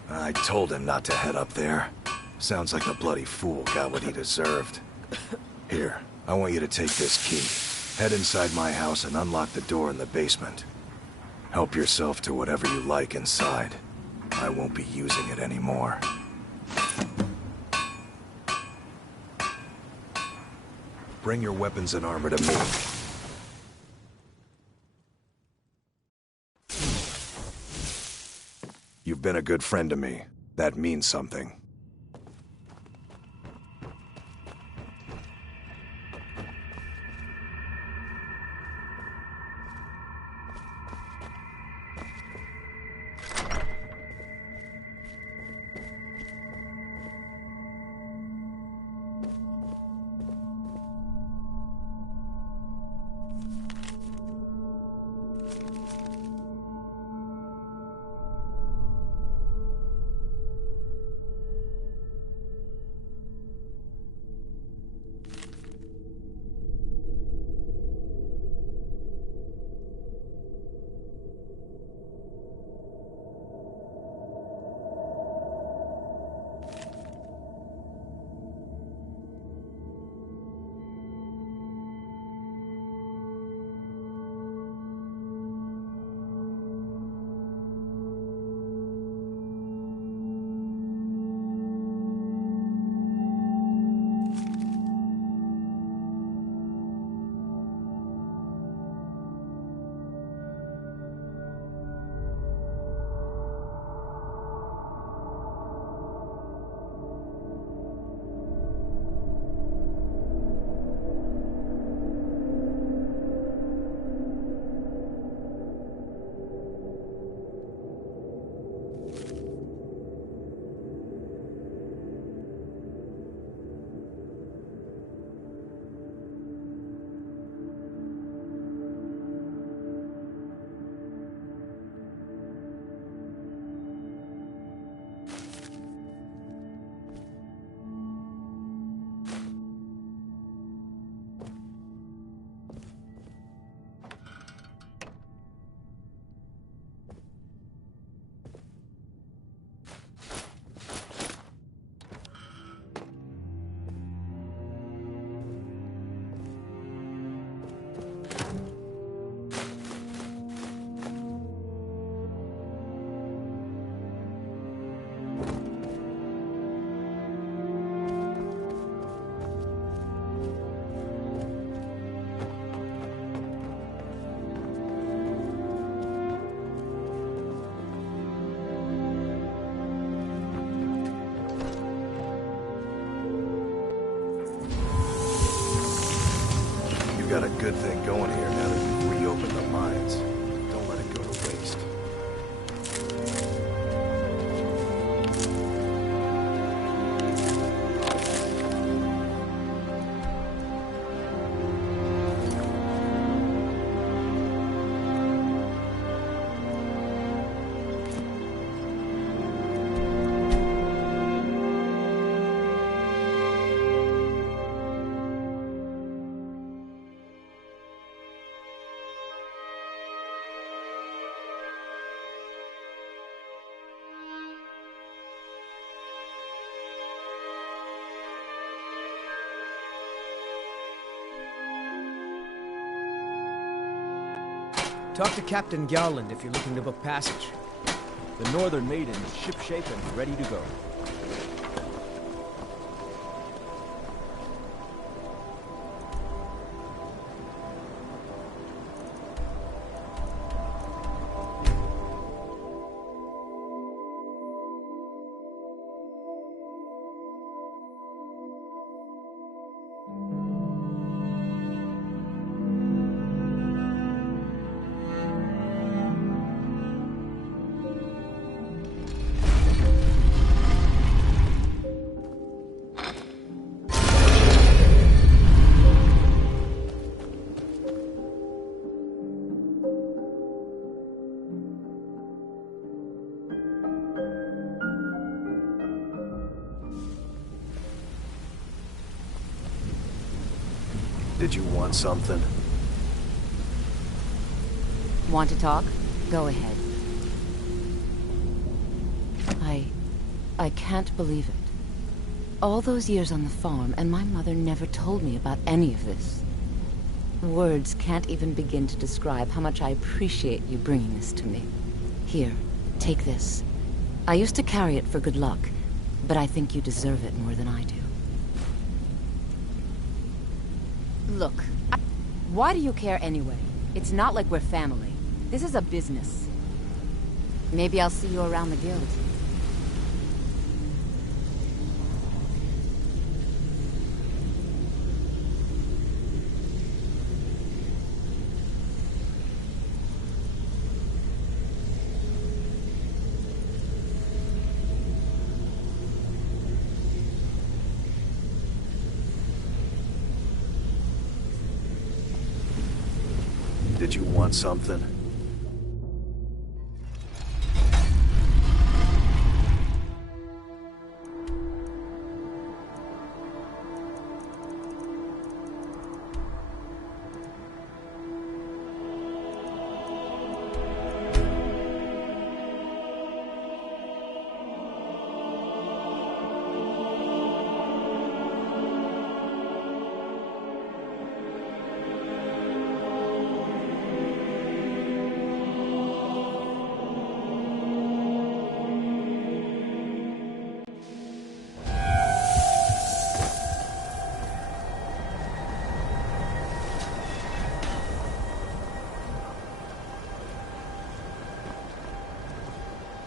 I told him not to head up there. Sounds like the bloody fool got what he deserved. Here, I want you to take this key. Head inside my house and unlock the door in the basement. Help yourself to whatever you like inside. I won't be using it anymore. Bring your weapons and armor to me. You've been a good friend to me. That means something. Got a good thing going here now that you've reopened the mines. Don't let it go to waste. Talk to Captain Gowland if you're looking to book passage. The Northern Maiden is shipshape and ready to go. Did you want something? Want to talk? Go ahead. I can't believe it. All those years on the farm, and my mother never told me about any of this. Words can't even begin to describe how much I appreciate you bringing this to me. Here, take this. I used to carry it for good luck, but I think you deserve it more than I do. Look, why do you care anyway? It's not like we're family. This is a business. Maybe I'll see you around the guild. Did you want something?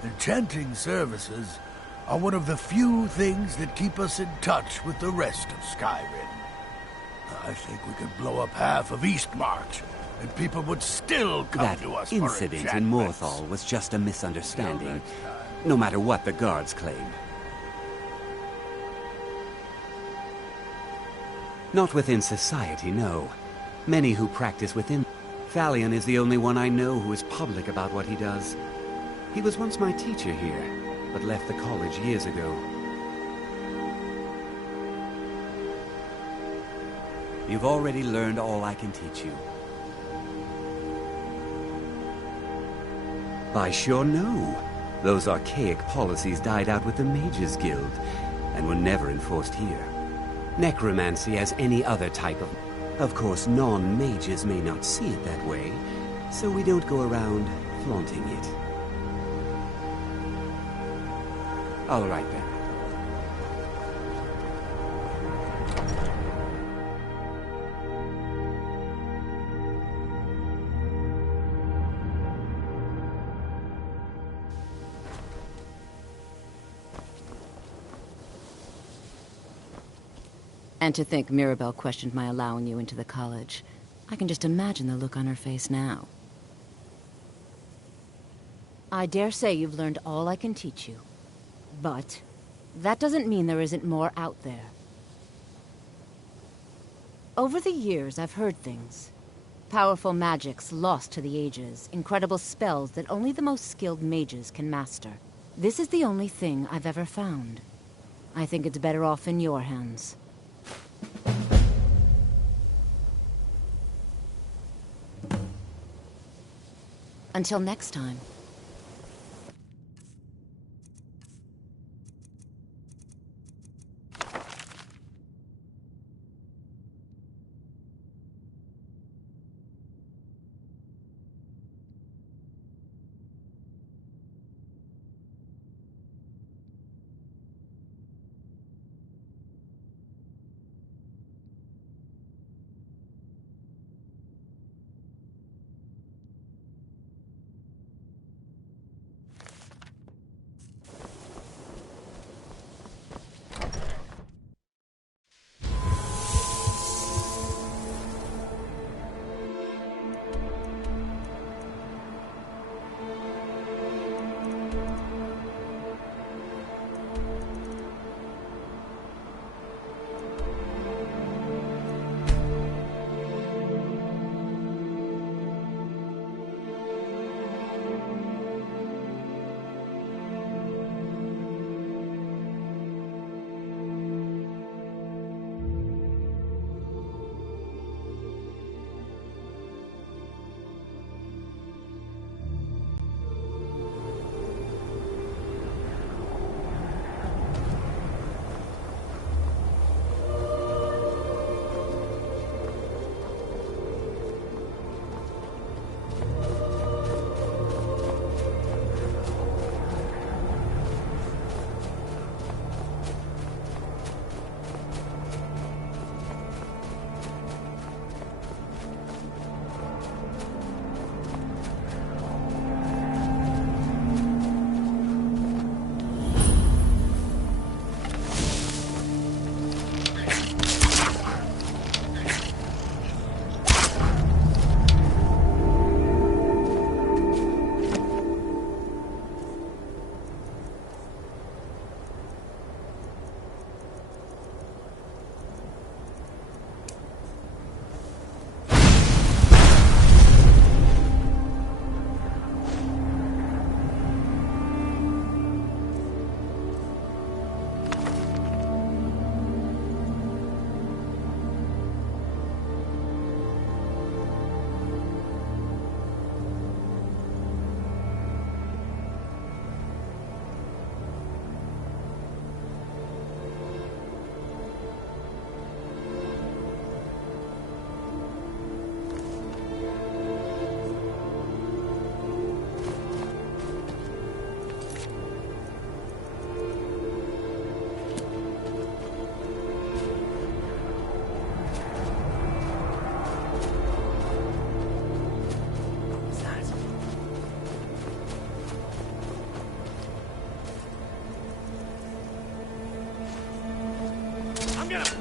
Enchanting services are one of the few things that keep us in touch with the rest of Skyrim. I think we could blow up half of Eastmarch, and people would still come to us for Incident in enchantments. Morthal was just a misunderstanding, no matter what the guards claim. Not within society, no. Many who practice within. Thalion is the only one I know who is public about what he does. He was once my teacher here, but left the college years ago. You've already learned all I can teach you. I sure know. Those archaic policies died out with the Mages Guild, and were never enforced here. Necromancy as any other type of... Of course, non-mages may not see it that way, so we don't go around flaunting it. All right, then. And to think Mirabelle questioned my allowing you into the college. I can just imagine the look on her face now. I dare say you've learned all I can teach you. But that doesn't mean there isn't more out there. Over the years, I've heard things. Powerful magics lost to the ages, incredible spells that only the most skilled mages can master. This is the only thing I've ever found. I think it's better off in your hands. Until next time.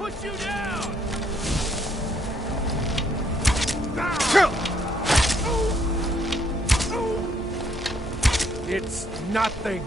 push you down! It's nothing.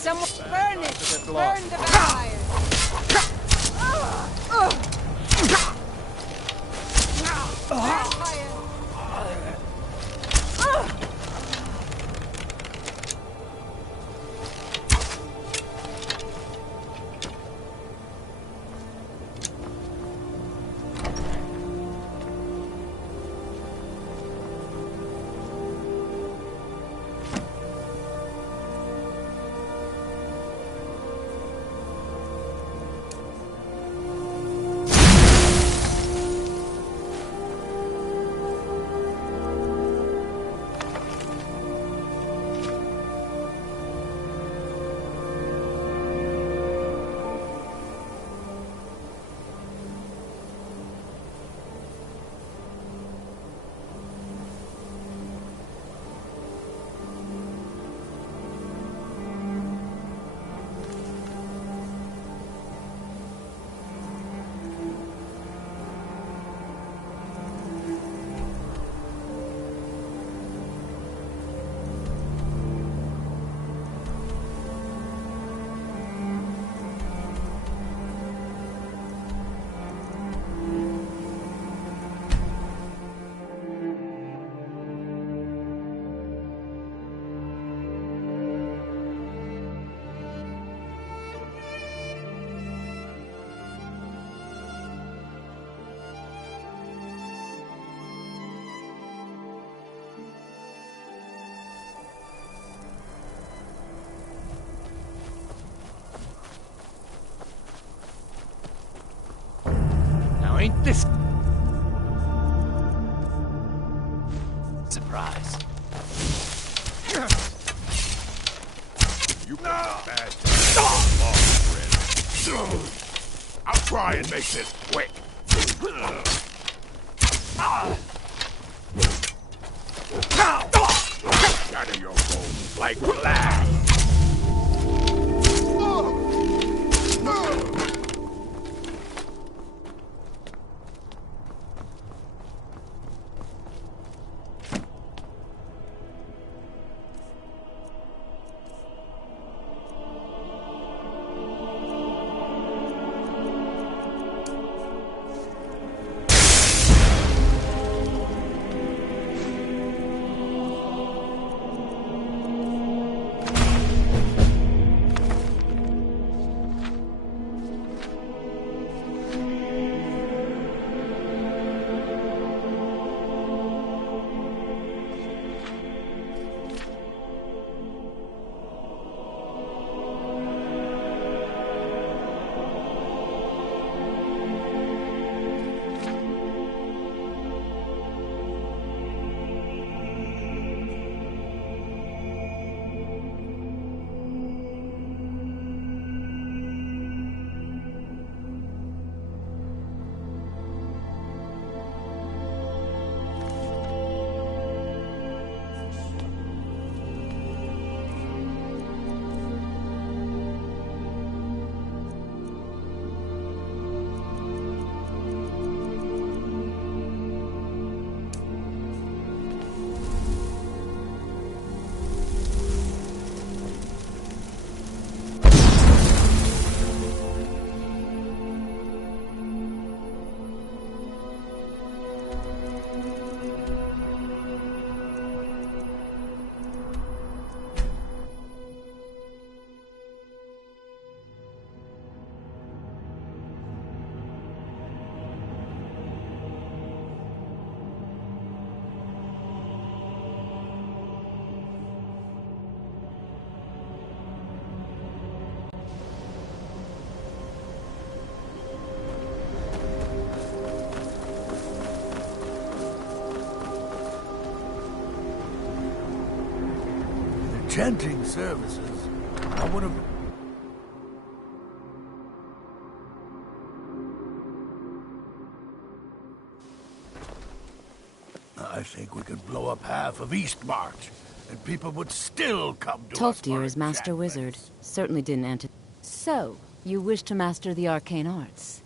Someone burn it! Burn the vampire! Ain't this surprise? You got a bad friend. I'll try and make this quick. Shatter your bones like glass. enchanting services, I would have... I think we could blow up half of East March, and people would still come to us. Tolfdir is Master Wizard. Certainly didn't enter. So, you wish to master the arcane arts?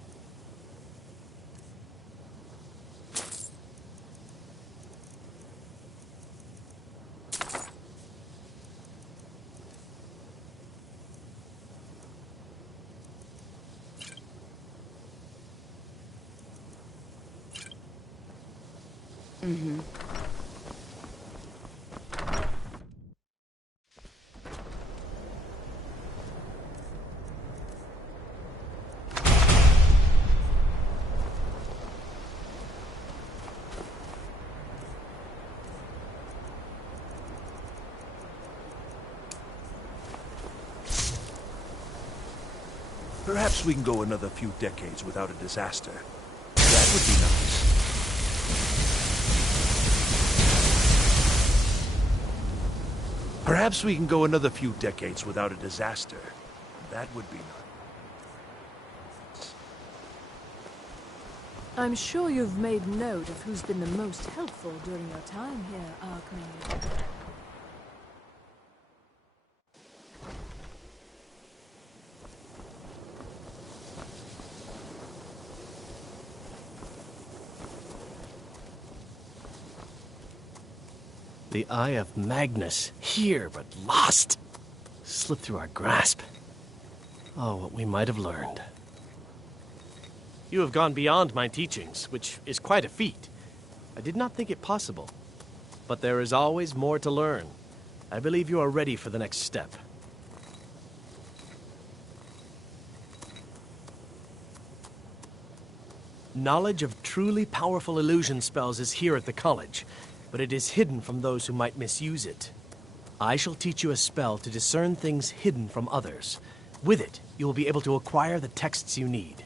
Mm-hmm. Perhaps we can go another few decades without a disaster. That would be nice. Perhaps we can go another few decades without a disaster. That would be nice. I'm sure you've made note of who's been the most helpful during your time here, Archmage. The Eye of Magnus, here but lost. Slipped through our grasp. Oh, what we might have learned. You have gone beyond my teachings, which is quite a feat. I did not think it possible. But there is always more to learn. I believe you are ready for the next step. Knowledge of truly powerful illusion spells is here at the college, but it is hidden from those who might misuse it. I shall teach you a spell to discern things hidden from others. With it, you will be able to acquire the texts you need.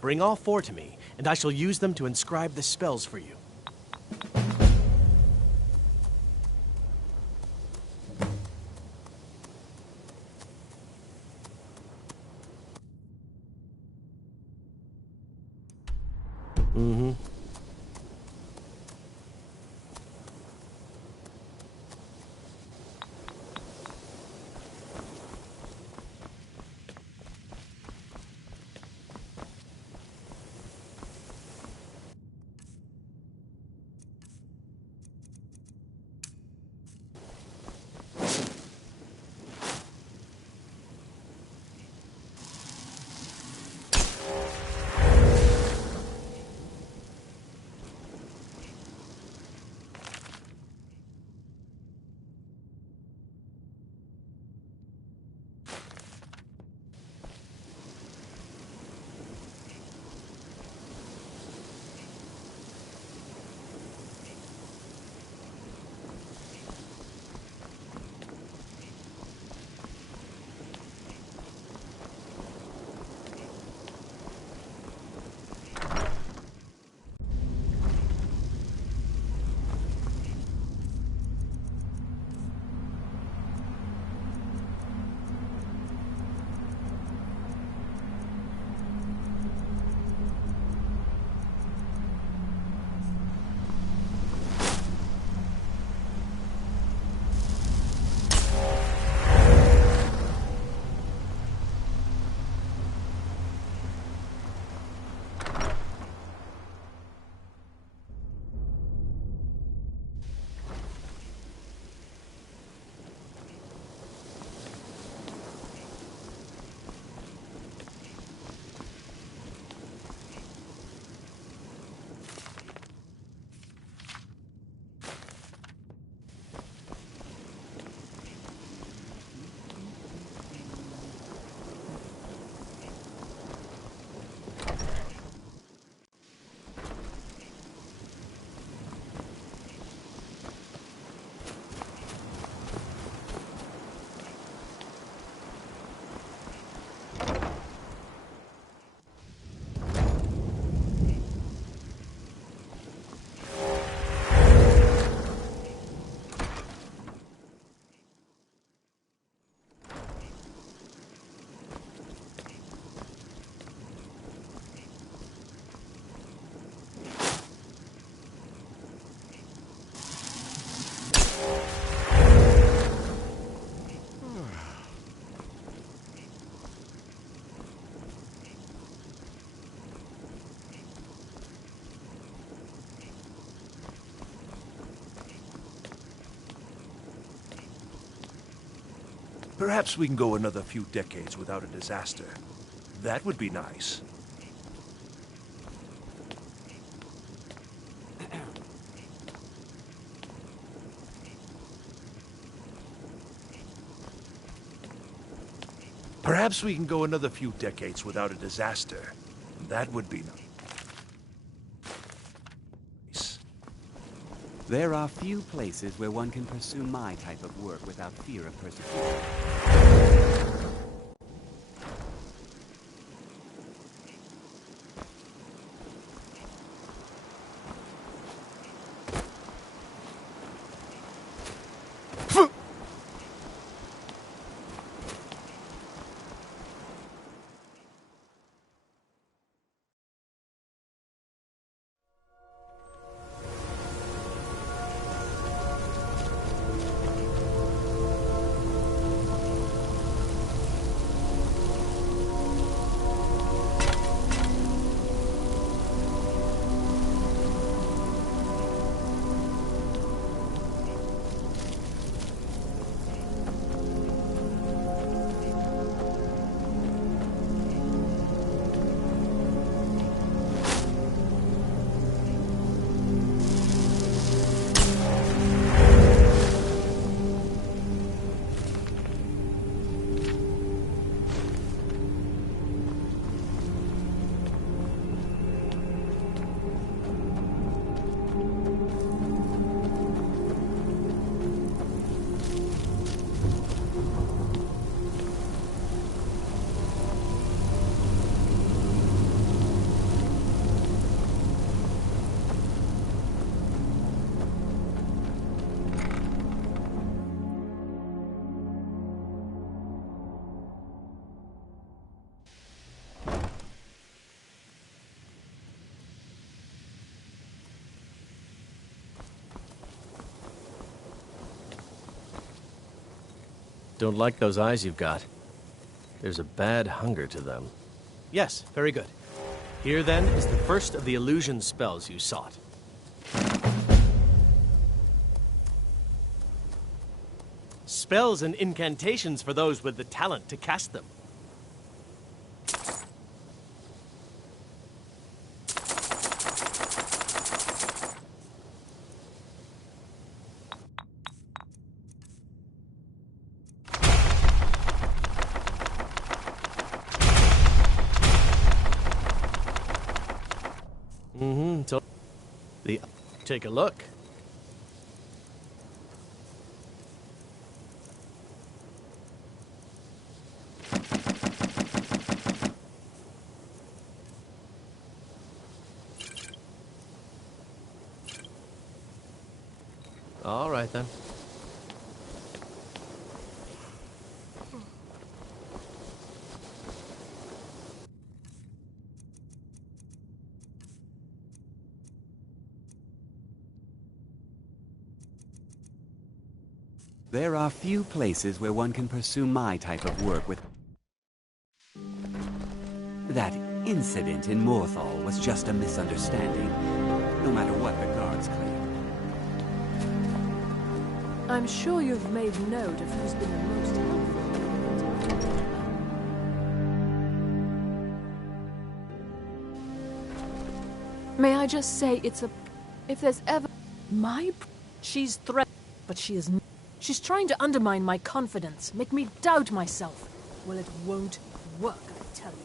Bring all 4 to me, and I shall use them to inscribe the spells for you. Mm-hmm. Perhaps we can go another few decades without a disaster. That would be nice. Perhaps we can go another few decades without a disaster. That would be nice. There are few places where one can pursue my type of work without fear of persecution. Don't like those eyes you've got. There's a bad hunger to them. Yes, very good. Here, then, is the first of the illusion spells you sought. Spells and incantations for those with the talent to cast them. Take a look. All right, then. There are few places where one can pursue my type of work with... That incident in Morthal was just a misunderstanding, no matter what the guards claim. I'm sure you've made note of who's been the most helpful. May I just say, if there's ever... She's threatened, but she is not. She's trying to undermine my confidence, make me doubt myself. Well, it won't work, I tell you.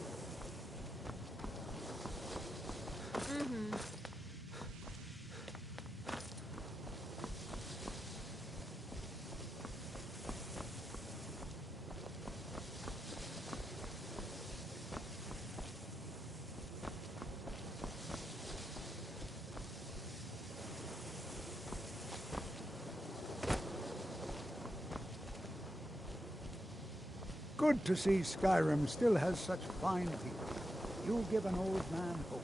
Good to see Skyrim still has such fine people. You give an old man hope.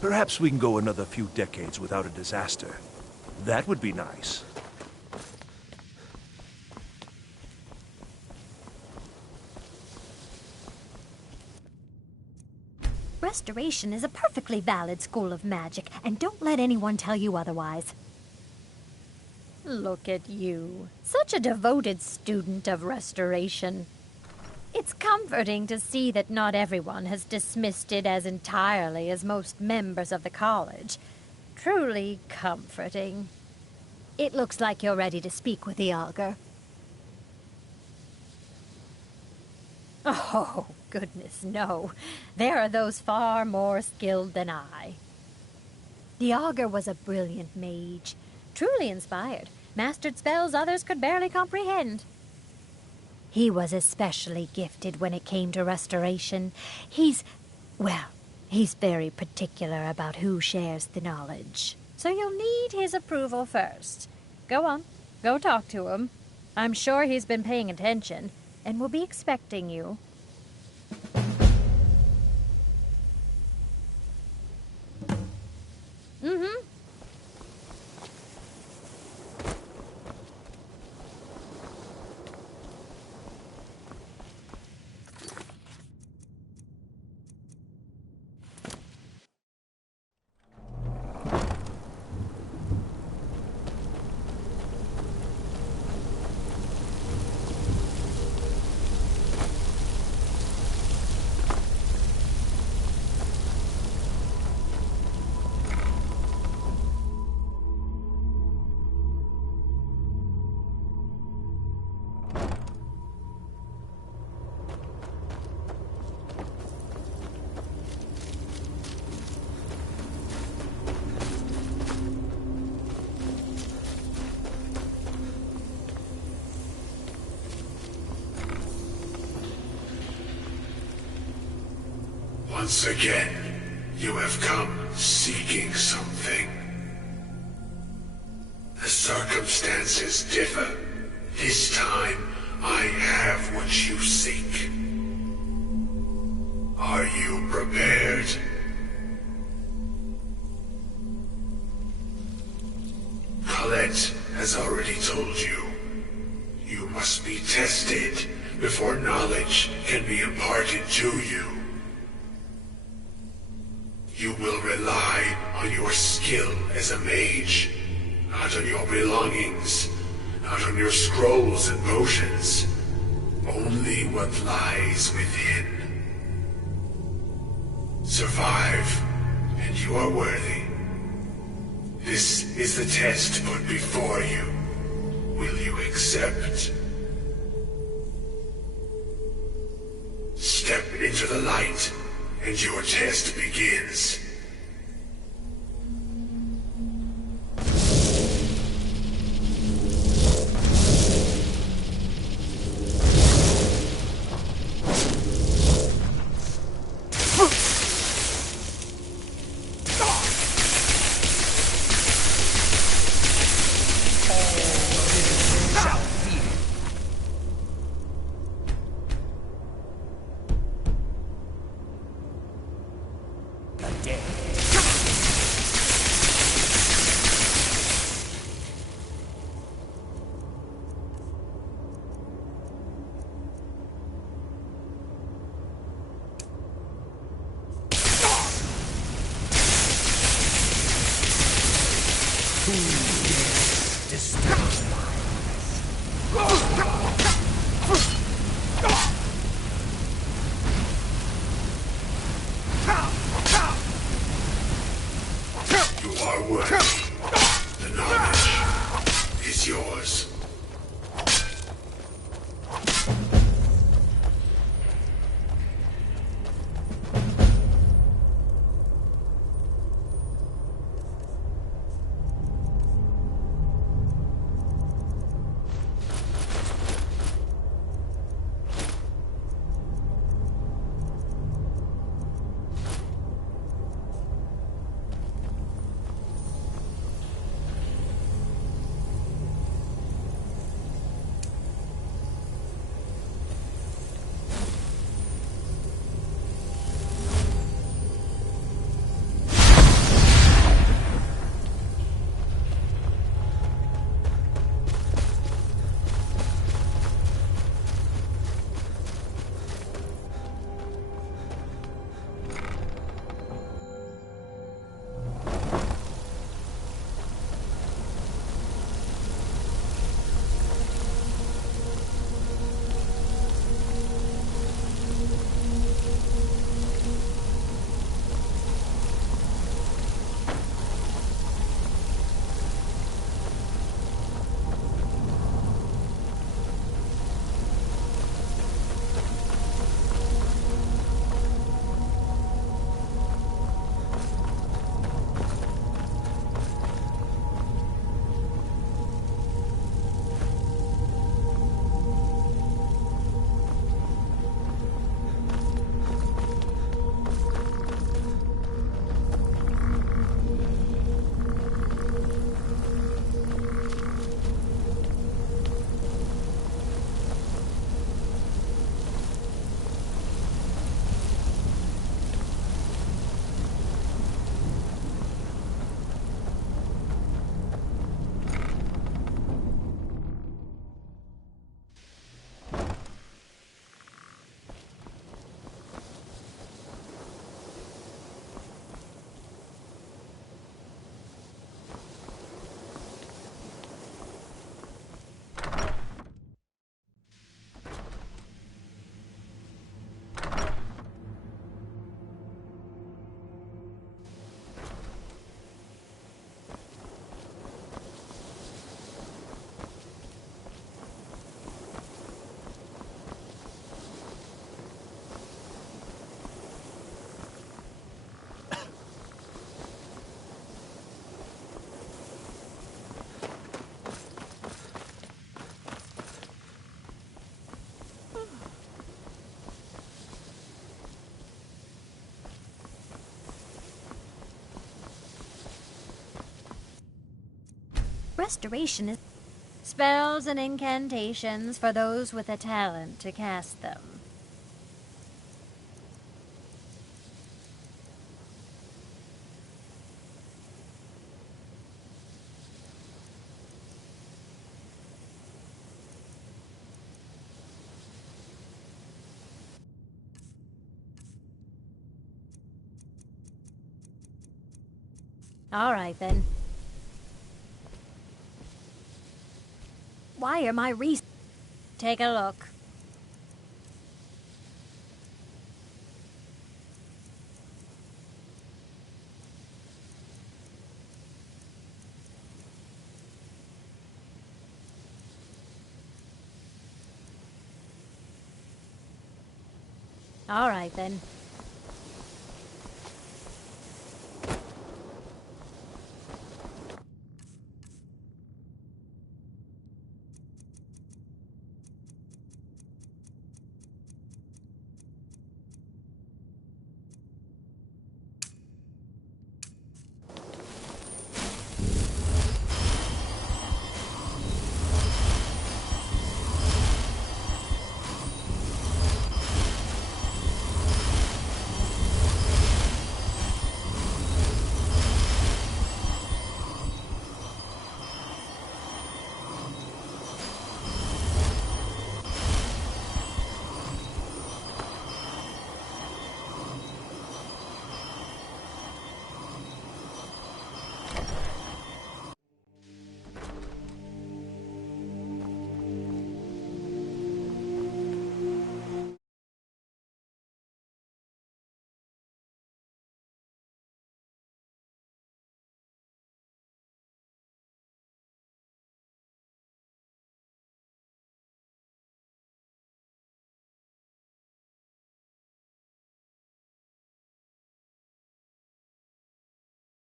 Perhaps we can go another few decades without a disaster. That would be nice. Restoration is a perfectly valid school of magic, and don't let anyone tell you otherwise. Look at you. Such a devoted student of restoration. It's comforting to see that not everyone has dismissed it as entirely as most members of the college. Truly comforting. It looks like you're ready to speak with the Augur. Oh, goodness, no. There are those far more skilled than I. The Augur was a brilliant mage, truly inspired, mastered spells others could barely comprehend. He was especially gifted when it came to restoration. He's very particular about who shares the knowledge. So you'll need his approval first. Go on, go talk to him. I'm sure he's been paying attention and will be expecting you. Mm-hmm. Once again, you have come seeking something. The circumstances differ. This time, I have what you seek. Are you prepared? Colette has already told you. You must be tested before knowledge can be imparted to you. You will rely on your skill as a mage, not on your belongings, not on your scrolls and potions, only what lies within. Survive, and you are worthy. This is the test put before you. Will you accept? Step into the light, and your test begins. Dare. Restoration is spells and incantations for those with a talent to cast them. All right, then. Why are my reasons? Take a look. All right, then.